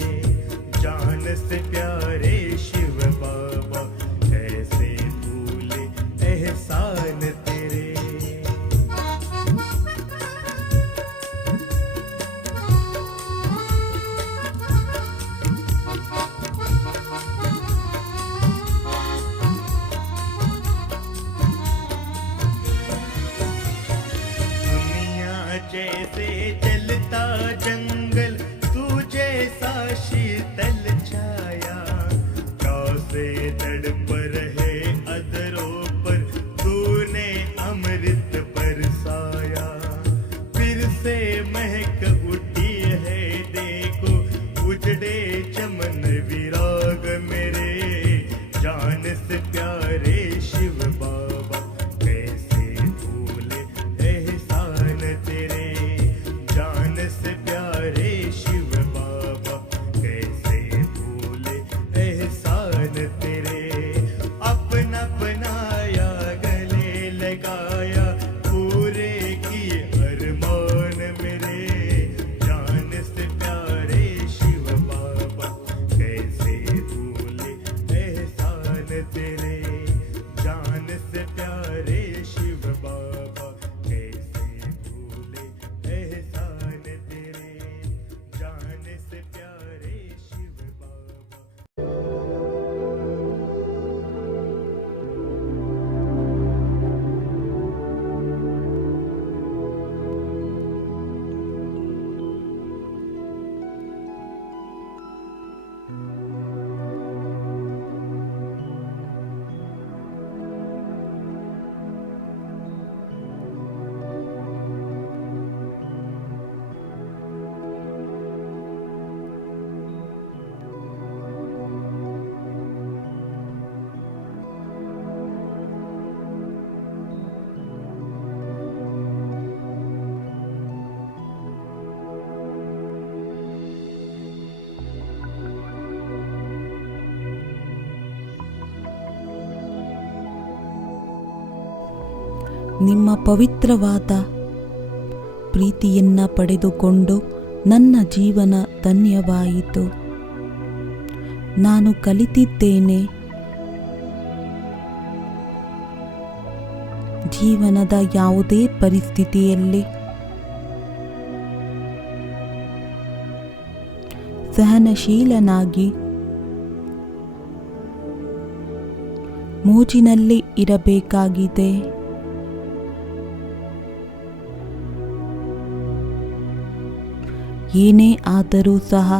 जान से प्यारे शिव बाबा कैसे प्यारे शिव बाबा कैसे भूले एहसान तेरे, जान से प्यारे शिव बाबा कैसे भूले एहसान तेरे। अपना बनाया गले लगाया पूरे की अरमान मेरे, जान से प्यारे शिव बाबा कैसे भूले एहसान तेरे, जान से प्यारे शिव बाबा कैसे भूले एहसान तेरे, जान से प्यारे शिव बाबा। ನಿಮ್ಮ ಪವಿತ್ರವಾದ ಪ್ರೀತಿಯನ್ನ ಪಡೆದುಕೊಂಡು ನನ್ನ ಜೀವನ ಧನ್ಯವಾಯಿತು. ನಾನು ಕಲಿತಿದ್ದೇನೆ, ಜೀವನದ ಯಾವುದೇ ಪರಿಸ್ಥಿತಿಯಲ್ಲಿ ಸಹನಶೀಲನಾಗಿ ಮೋಜಿನಲ್ಲಿ ಇರಬೇಕಾಗಿದೆ. ಏನೇ ಆದರೂ ಸಹ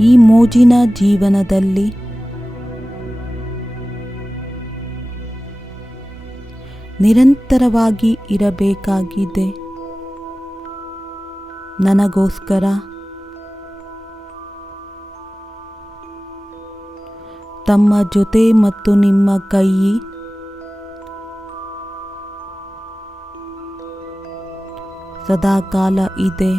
ಈ ಮೋಜಿನ ಜೀವನದಲ್ಲಿ ನಿರಂತರವಾಗಿ ಇರಬೇಕಾಗಿದೆ. ನನಗೋಸ್ಕರ ತಮ್ಮ ಜೊತೆ ಮತ್ತು ನಿಮ್ಮ ಕೈ ಸದಾಕಾಲ ಇದೆ.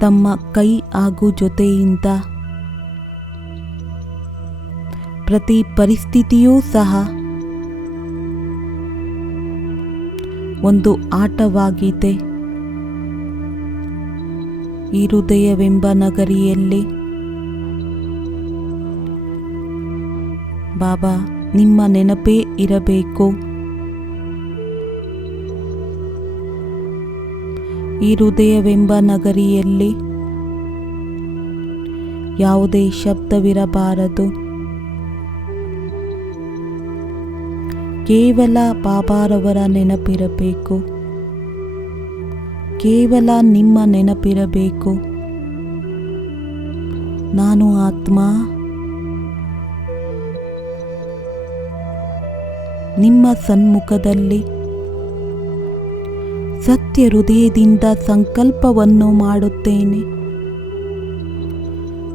ತಮ್ಮ ಕೈ ಹಾಗೂ ಜೊತೆಯಿಂದ ಪ್ರತಿ ಪರಿಸ್ಥಿತಿಯೂ ಸಹ ಒಂದು ಆಟವಾಗಿದೆ. ಈ ಹೃದಯವೆಂಬ ನಗರಿಯಲ್ಲಿ ಬಾಬಾ ನಿಮ್ಮ ನೆನಪೇ ಇರಬೇಕು. ಈ ಹೃದಯವೆಂಬ ನಗರಿಯಲ್ಲಿ ಯಾವುದೇ ಶಬ್ದವಿರಬಾರದು. ಕೇವಲ ಬಾಬಾರವರ ನೆನಪಿರಬೇಕು. ಕೇವಲ ನಿಮ್ಮ ನೆನಪಿರಬೇಕು. ನಾನು ಆತ್ಮ, ನಿಮ್ಮ ಸನ್ಮುಖದಲ್ಲಿ ಸತ್ಯ ಹೃದಯದಿಂದ ಸಂಕಲ್ಪವನ್ನು ಮಾಡುತ್ತೇನೆ.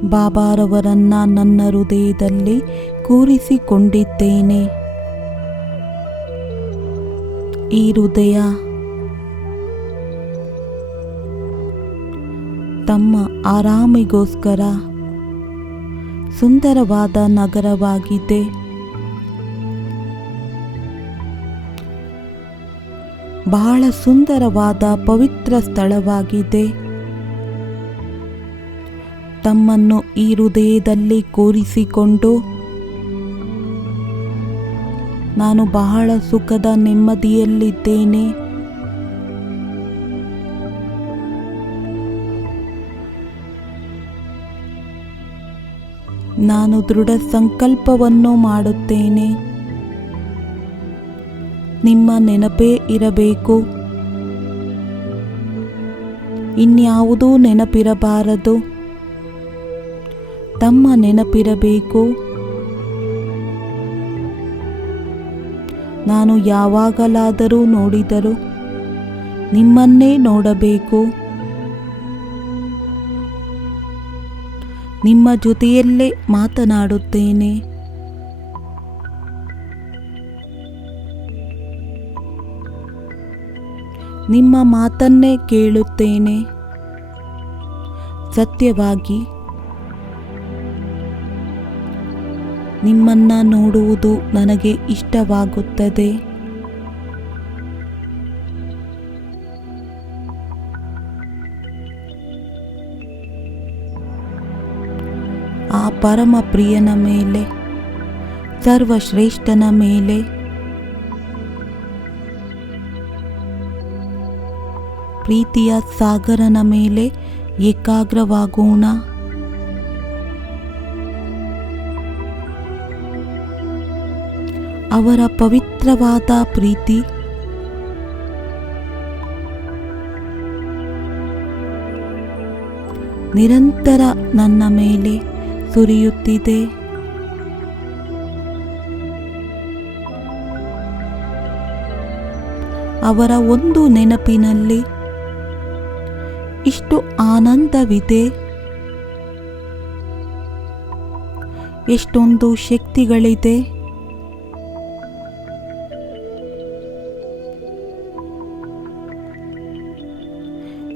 ಬಾಬಾರವರನ್ನ ನನ್ನ ಹೃದಯದಲ್ಲಿ ಕೂರಿಸಿಕೊಂಡಿದ್ದೇನೆ. ಈ ಹೃದಯ ತಮ್ಮ ಆರಾಮಿಗೋಸ್ಕರ ಸುಂದರವಾದ ನಗರವಾಗಿದೆ. ಬಹಳ ಸುಂದರವಾದ ಪವಿತ್ರ ಸ್ಥಳವಾಗಿದೆ. ತಮ್ಮನ್ನು ಈ ಹೃದಯದಲ್ಲಿ ಕೂರಿಸಿಕೊಂಡು ನಾನು ಬಹಳ ಸುಖದ ನೆಮ್ಮದಿಯಲ್ಲಿದ್ದೇನೆ. ನಾನು ದೃಢ ಸಂಕಲ್ಪವನ್ನು ಮಾಡುತ್ತೇನೆ. ನಿಮ್ಮ ನೆನಪೇ ಇರಬೇಕು. ಇನ್ಯಾವುದೂ ನೆನಪಿರಬಾರದು. ತಮ್ಮ ನೆನಪಿರಬೇಕು. ನಾನು ಯಾವಾಗಲಾದರೂ ನೋಡಿದರೂ ನಿಮ್ಮನ್ನೇ ನೋಡಬೇಕು. ನಿಮ್ಮ ಜೊತೆಯಲ್ಲೇ ಮಾತನಾಡುತ್ತೇನೆ. ನಿಮ್ಮ ಮಾತನ್ನೇ ಕೇಳುತ್ತೇನೆ. ಸತ್ಯವಾಗಿ ನಿಮ್ಮನ್ನ ನೋಡುವುದು ನನಗೆ ಇಷ್ಟವಾಗುತ್ತದೆ. ಆ ಪರಮ ಪ್ರಿಯನ ಮೇಲೆ, ಸರ್ವಶ್ರೇಷ್ಠನ ಮೇಲೆ ಪ್ರೀತಿಯ ಸಾಗರನ ಮೇಲೆ ಏಕಾಗ್ರವಾಗೋಣ. ಅವರ ಪವಿತ್ರವಾದ ಪ್ರೀತಿ ನಿರಂತರ ನನ್ನ ಮೇಲೆ ಸುರಿಯುತ್ತಿದೆ. ಅವರ ಒಂದು ನೆನಪಿನಲ್ಲಿ ಇಷ್ಟು ಆನಂದವಿದೆ, ಎಷ್ಟೊಂದು ಶಕ್ತಿಗಳಿದೆ.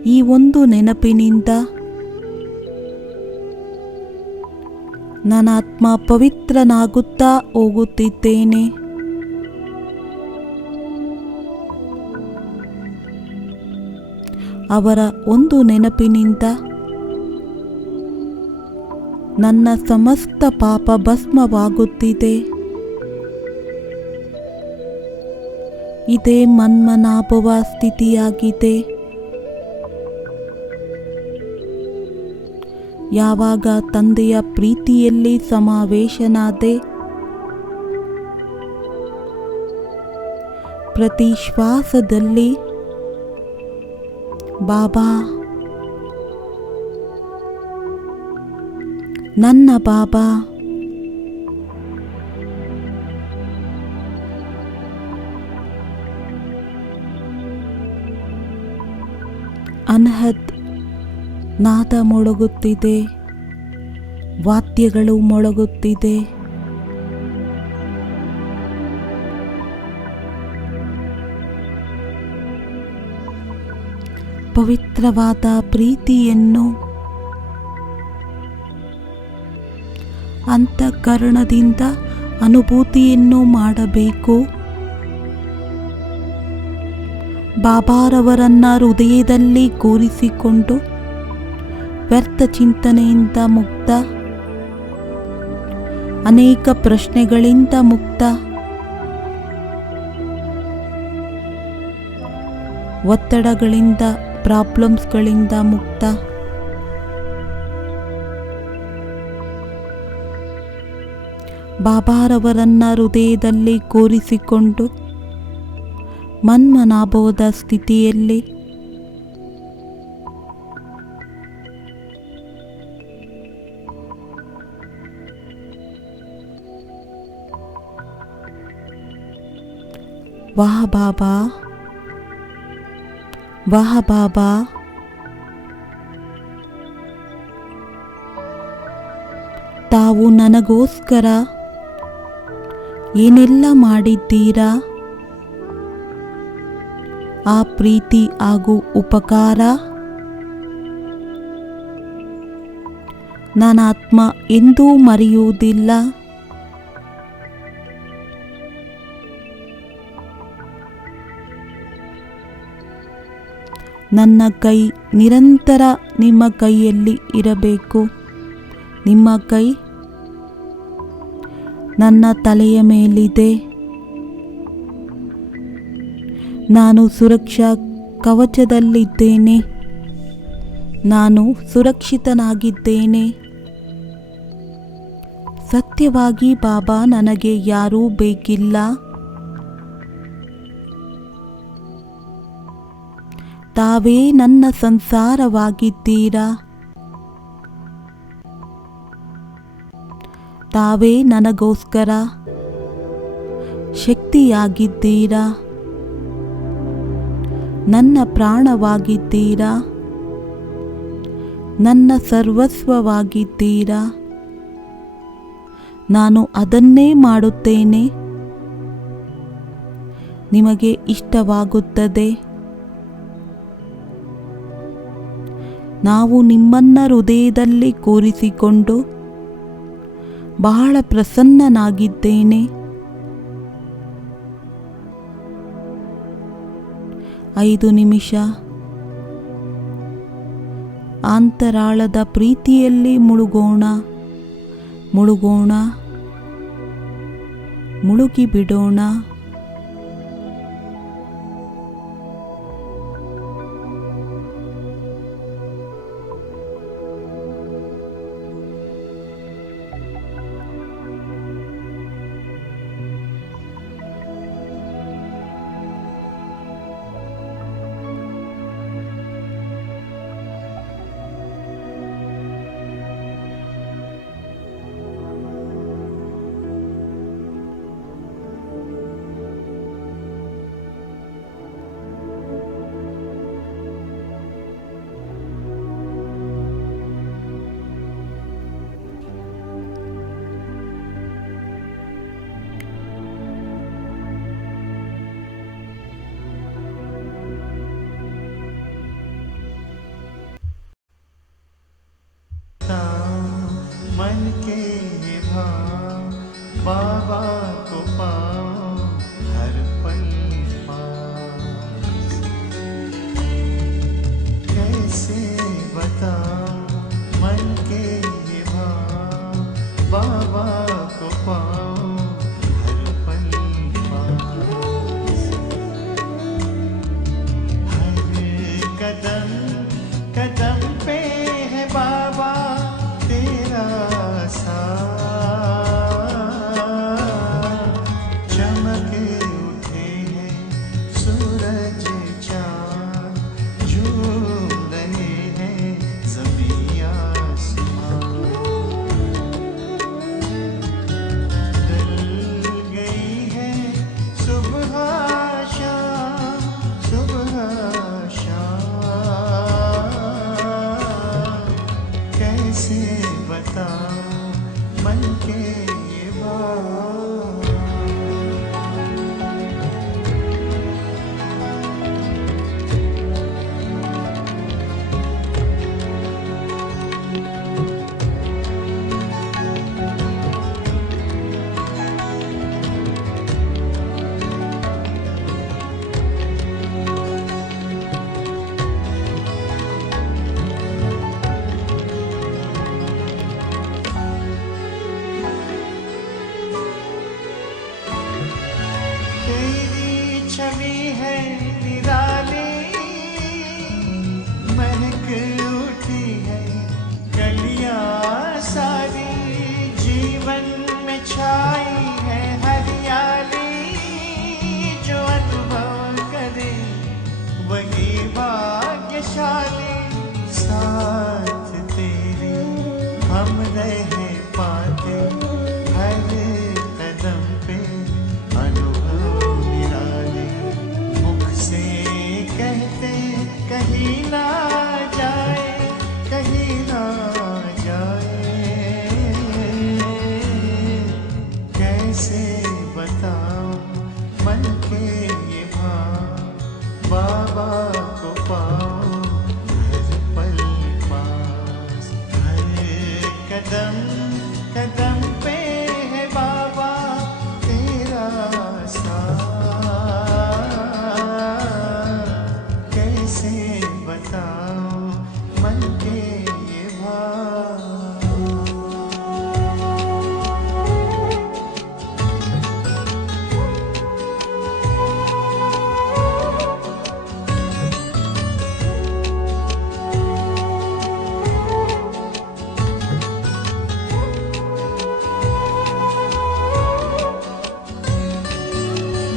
ಈ ಒಂದು ನೆನಪಿನಿಂದ ನನ್ನ ಆತ್ಮ ಪವಿತ್ರನಾಗುತ್ತಾ ಹೋಗುತ್ತಿದ್ದೇನೆ. ಅವರ ಒಂದು ನೆನಪಿನಿಂದ ನನ್ನ ಸಮಸ್ತ ಪಾಪ ಭಸ್ಮವಾಗುತ್ತಿದೆ. ಇದೇ ಮನ್ಮನಾಭವ ಸ್ಥಿತಿಯಾಗಿದೆ. ಯಾವಾಗ ತಂದೆಯ ಪ್ರೀತಿಯಲ್ಲಿ ಸಮಾವೇಶನಾದೆ, ಪ್ರತಿ ಶ್ವಾಸದಲ್ಲಿ ಬಾಬಾ, ನನ್ನ ಬಾಬಾ, ಅನ್ಹದ್ ನಾದ ಮೊಳಗುತ್ತಿದೆ, ವಾದ್ಯಗಳು ಮೊಳಗುತ್ತಿದೆ. ಪವಿತ್ರವಾದ ಪ್ರೀತಿಯನ್ನು ಅಂತಃಕರಣದಿಂದ ಅನುಭೂತಿಯನ್ನು ಮಾಡಬೇಕು. ಬಾಬಾರವರನ್ನ ಹೃದಯದಲ್ಲಿ ಕೂರಿಸಿಕೊಂಡು ವ್ಯರ್ಥ ಚಿಂತನೆಯಿಂದ ಮುಕ್ತ, ಅನೇಕ ಪ್ರಶ್ನೆಗಳಿಂದ ಮುಕ್ತ, ಒತ್ತಡಗಳಿಂದ, ಪ್ರಾಬ್ಲಮ್ಸ್ಗಳಿಂದ ಮುಕ್ತ, ಬಾಬಾರವರನ್ನ ಹೃದಯದಲ್ಲಿ ಕೂರಿಸಿಕೊಂಡು ಮನ್ಮನಾಭವದ ಸ್ಥಿತಿಯಲ್ಲಿ ವಾಹ ಬಾಬಾ, ವಾಹ ಬಾಬಾ, ತಾವು ನನಗೋಸ್ಕರ ಏನೆಲ್ಲ ಮಾಡಿದ್ದೀರಾ, ಆ ಪ್ರೀತಿ ಹಾಗೂ ಉಪಕಾರ ನನ್ನ ಆತ್ಮ ಎಂದೂ ಮರೆಯುವುದಿಲ್ಲ. ನನ್ನ ಕೈ ನಿರಂತರ ನಿಮ್ಮ ಕೈಯಲ್ಲಿ ಇರಬೇಕು. ನಿಮ್ಮ ಕೈ ನನ್ನ ತಲೆಯ ಮೇಲಿದೆ. ನಾನು ಸುರಕ್ಷಾ ಕವಚದಲ್ಲಿದ್ದೇನೆ. ನಾನು ಸುರಕ್ಷಿತನಾಗಿದ್ದೇನೆ. ಸತ್ಯವಾಗಿ ಬಾಬಾ, ನನಗೆ ಯಾರೂ ಬೇಕಿಲ್ಲ. ತಾವೇ ನನ್ನ ಸಂಸಾರವಾಗಿದ್ದೀರಾ. ತಾವೇ ನನಗೋಸ್ಕರ ಶಕ್ತಿಯಾಗಿದ್ದೀರಾ. ನನ್ನ ಪ್ರಾಣವಾಗಿದ್ದೀರಾ. ನನ್ನ ಸರ್ವಸ್ವವಾಗಿದ್ದೀರಾ. ನಾನು ಅದನ್ನೇ ಮಾಡುತ್ತೇನೆ. ನಿಮಗೆ ಇಷ್ಟವಾಗುತ್ತದೆ. ನಾವು ನಿಮ್ಮನ್ನ ಹೃದಯದಲ್ಲಿ ಕೂರಿಸಿಕೊಂಡು ಬಹಳ ಪ್ರಸನ್ನನಾಗಿದ್ದೇನೆ. 5 ನಿಮಿಷ ಅಂತರಾಳದ ಪ್ರೀತಿಯಲ್ಲಿ ಮುಳುಗೋಣ, ಮುಳುಗಿಬಿಡೋಣ. मन के ये भाव बाबा को पाओ हर पल पास। कैसे बताओ मन के ये भाव बाबा को पाओ हर पल पास। हर कदम कदम पे है बाबा तेरा साथ। चमके उठे हैं सूरज चाँद, झूम रहे हैं ज़मीं आसमान। ढल गई है सुबह शाम, सुबह शाम। कैसे बताऊं मन के ये बात। तेरी छवि है निराली, महक उठी है कलियां सारी। जीवन में छाई है हरियाली, जो अनुभव करे वही भाग्यशाली। साथ तेरे हम रह पाते हर कदम पे अनुभव निराले। मुख से कहते कहीं ना जाए, कहीं ना जाए। कैसे बताऊं मन के ये भाव बाबा को पाओ हर पल पास। हर कदम कदम पे है बाबा तेरा साथ। कैसे बताऊं मन के ये भाव।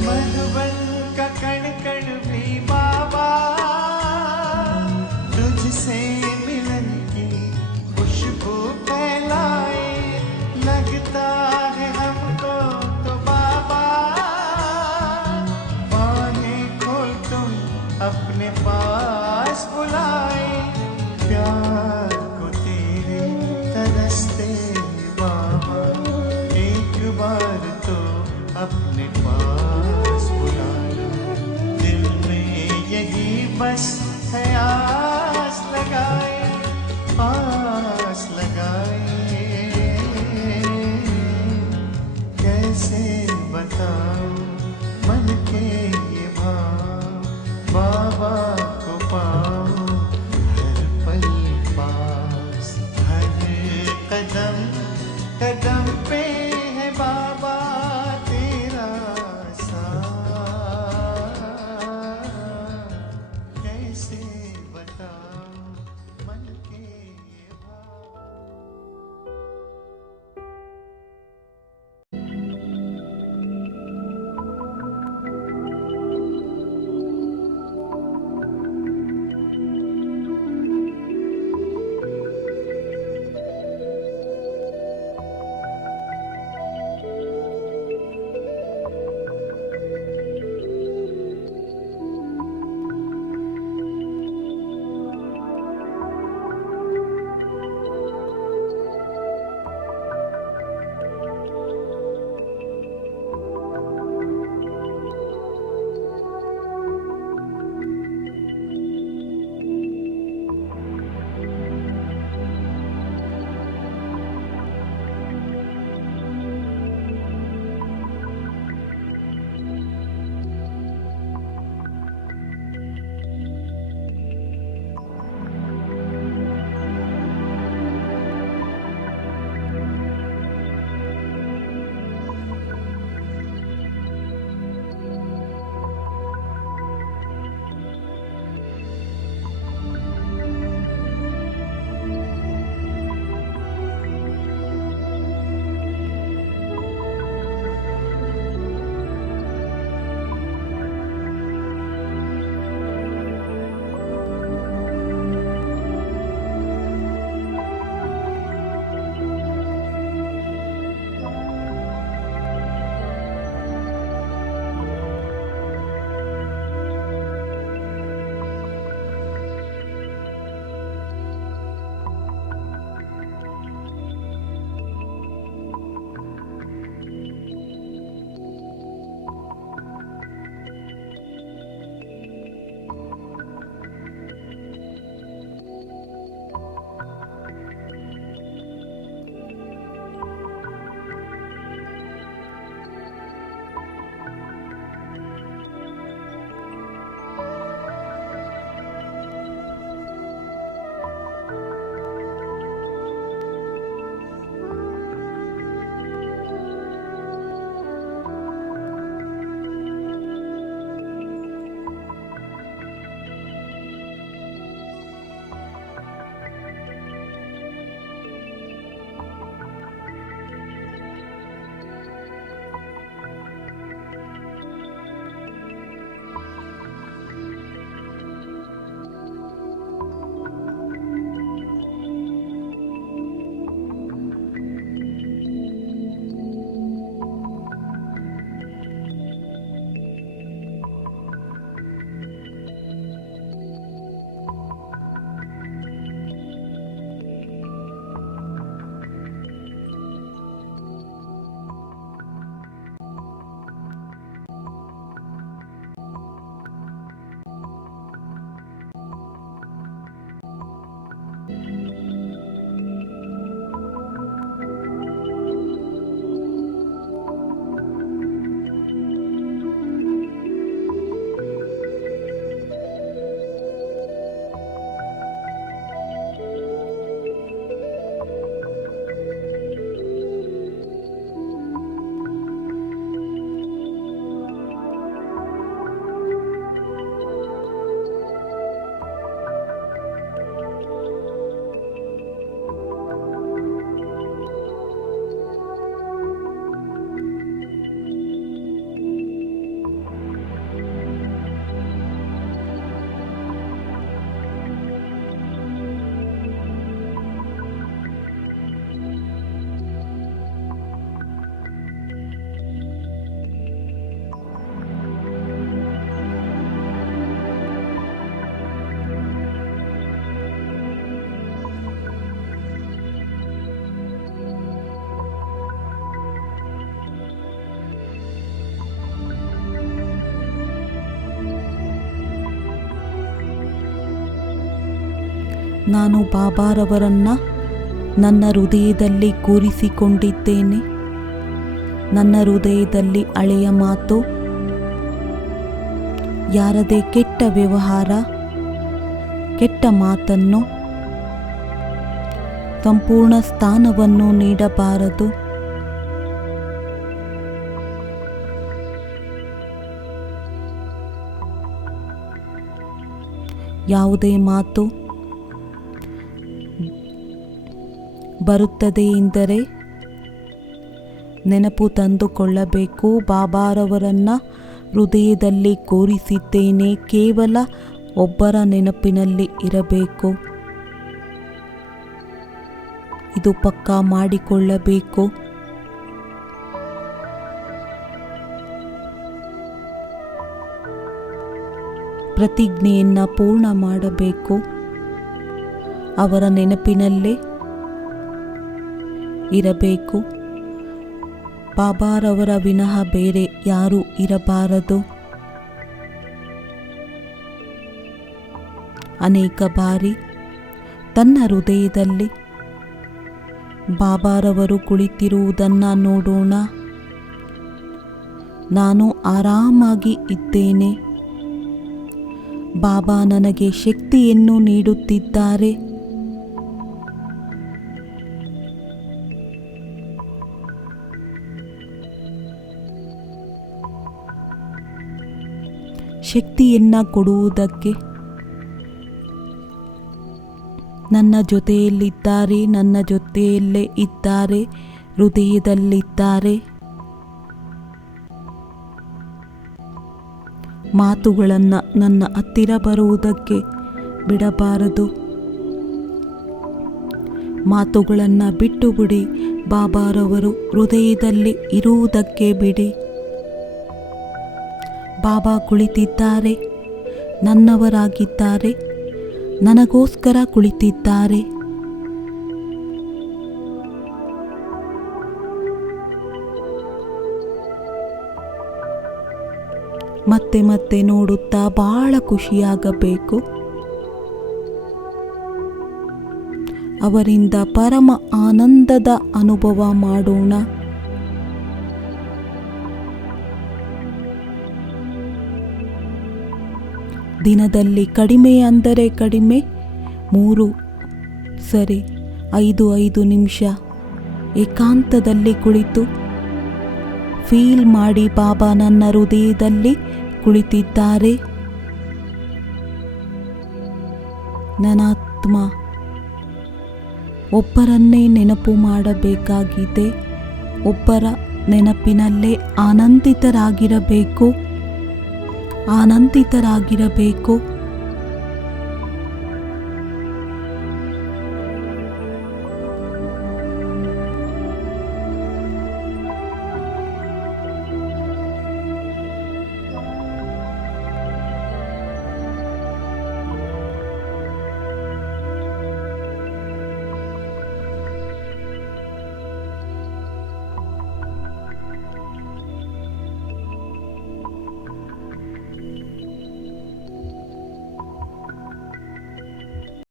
मधुबन का कण कण भी बाबा तुझसे मिलन की खुशबू फैलाए। लगता है हमको तो बाबा बाहें खोल तुम अपने पास बुलाए। प्यार कदम पे है बाबा तेरा साथ, कैसे बताऊं मन के ये भाव। ನಾನು ಬಾಬಾರವರನ್ನು ನನ್ನ ಹೃದಯದಲ್ಲಿ ಕೂರಿಸಿಕೊಂಡಿದ್ದೇನೆ. ನನ್ನ ಹೃದಯದಲ್ಲಿ ಹಳೆಯ ಮಾತು, ಯಾರದೇ ಕೆಟ್ಟ ವ್ಯವಹಾರ, ಕೆಟ್ಟ ಮಾತನ್ನು ಸಂಪೂರ್ಣ ಸ್ಥಾನವನ್ನು ನೀಡಬಾರದು. ಯಾವುದೇ ಮಾತು ಬರುತ್ತದೆ ಎಂದರೆ ನೆನಪು ತಂದುಕೊಳ್ಳಬೇಕು. ಬಾಬಾರವರನ್ನು ಹೃದಯದಲ್ಲಿ ಕೂರಿಸಿದ್ದೇನೆ, ಕೇವಲ ಒಬ್ಬರ ನೆನಪಿನಲ್ಲಿ ಇರಬೇಕು. ಇದು ಪಕ್ಕಾ ಮಾಡಿಕೊಳ್ಳಬೇಕು. ಪ್ರತಿಜ್ಞೆಯನ್ನು ಪೂರ್ಣ ಮಾಡಬೇಕು. ಅವರ ನೆನಪಿನಲ್ಲೇ ಇರಬೇಕು. ಬಾಬಾರವರ ವಿನಃ ಬೇರೆ ಯಾರೂ ಇರಬಾರದು. ಅನೇಕ ಬಾರಿ ತನ್ನ ಹೃದಯದಲ್ಲಿ ಬಾಬಾರವರು ಕುಳಿತಿರುವುದನ್ನು ನೋಡೋಣ. ನಾನು ಆರಾಮಾಗಿ ಇದ್ದೇನೆ, ಬಾಬಾ ನನಗೆ ಶಕ್ತಿಯನ್ನು ನೀಡುತ್ತಿದ್ದಾರೆ. ಶಕ್ತಿಯನ್ನು ಕೊಡುವುದಕ್ಕೆ ನನ್ನ ಜೊತೆಯಲ್ಲಿದ್ದಾರೆ, ನನ್ನ ಜೊತೆಯಲ್ಲೇ ಇದ್ದಾರೆ, ಹೃದಯದಲ್ಲಿದ್ದಾರೆ. ಮಾತುಗಳನ್ನು ನನ್ನ ಹತ್ತಿರ ಬರುವುದಕ್ಕೆ ಬಿಡಬಾರದು. ಮಾತುಗಳನ್ನು ಬಿಟ್ಟು ಬಿಡಿ. ಬಾಬಾರವರು ಹೃದಯದಲ್ಲಿ ಇರುವುದಕ್ಕೆ ಬಿಡಿ. ಬಾಬಾ ಕುಳಿತಿದ್ದಾರೆ, ನನ್ನವರಾಗಿದ್ದಾರೆ, ನನಗೋಸ್ಕರ ಕುಳಿತಿದ್ದಾರೆ. ಮತ್ತೆ ಮತ್ತೆ ನೋಡುತ್ತಾ ಬಹಳ ಖುಷಿಯಾಗಬೇಕು. ಅವರಿಂದ ಪರಮ ಆನಂದದ ಅನುಭವ ಮಾಡೋಣ. ದಿನದಲ್ಲಿ ಕಡಿಮೆ ಅಂದರೆ ಕಡಿಮೆ 3 ಸರಿ 5 ನಿಮಿಷ ಏಕಾಂತದಲ್ಲಿ ಕುಳಿತು ಫೀಲ್ ಮಾಡಿ, ಬಾಬಾ ನನ್ನ ಹೃದಯದಲ್ಲಿ ಕುಳಿತಿದ್ದಾರೆ. ನನಾತ್ಮ ಒಬ್ಬರನ್ನೇ ನೆನಪು ಮಾಡಬೇಕಾಗಿದೆ. ಒಬ್ಬರ ನೆನಪಿನಲ್ಲೇ ಆನಂದಿತರಾಗಿರಬೇಕು.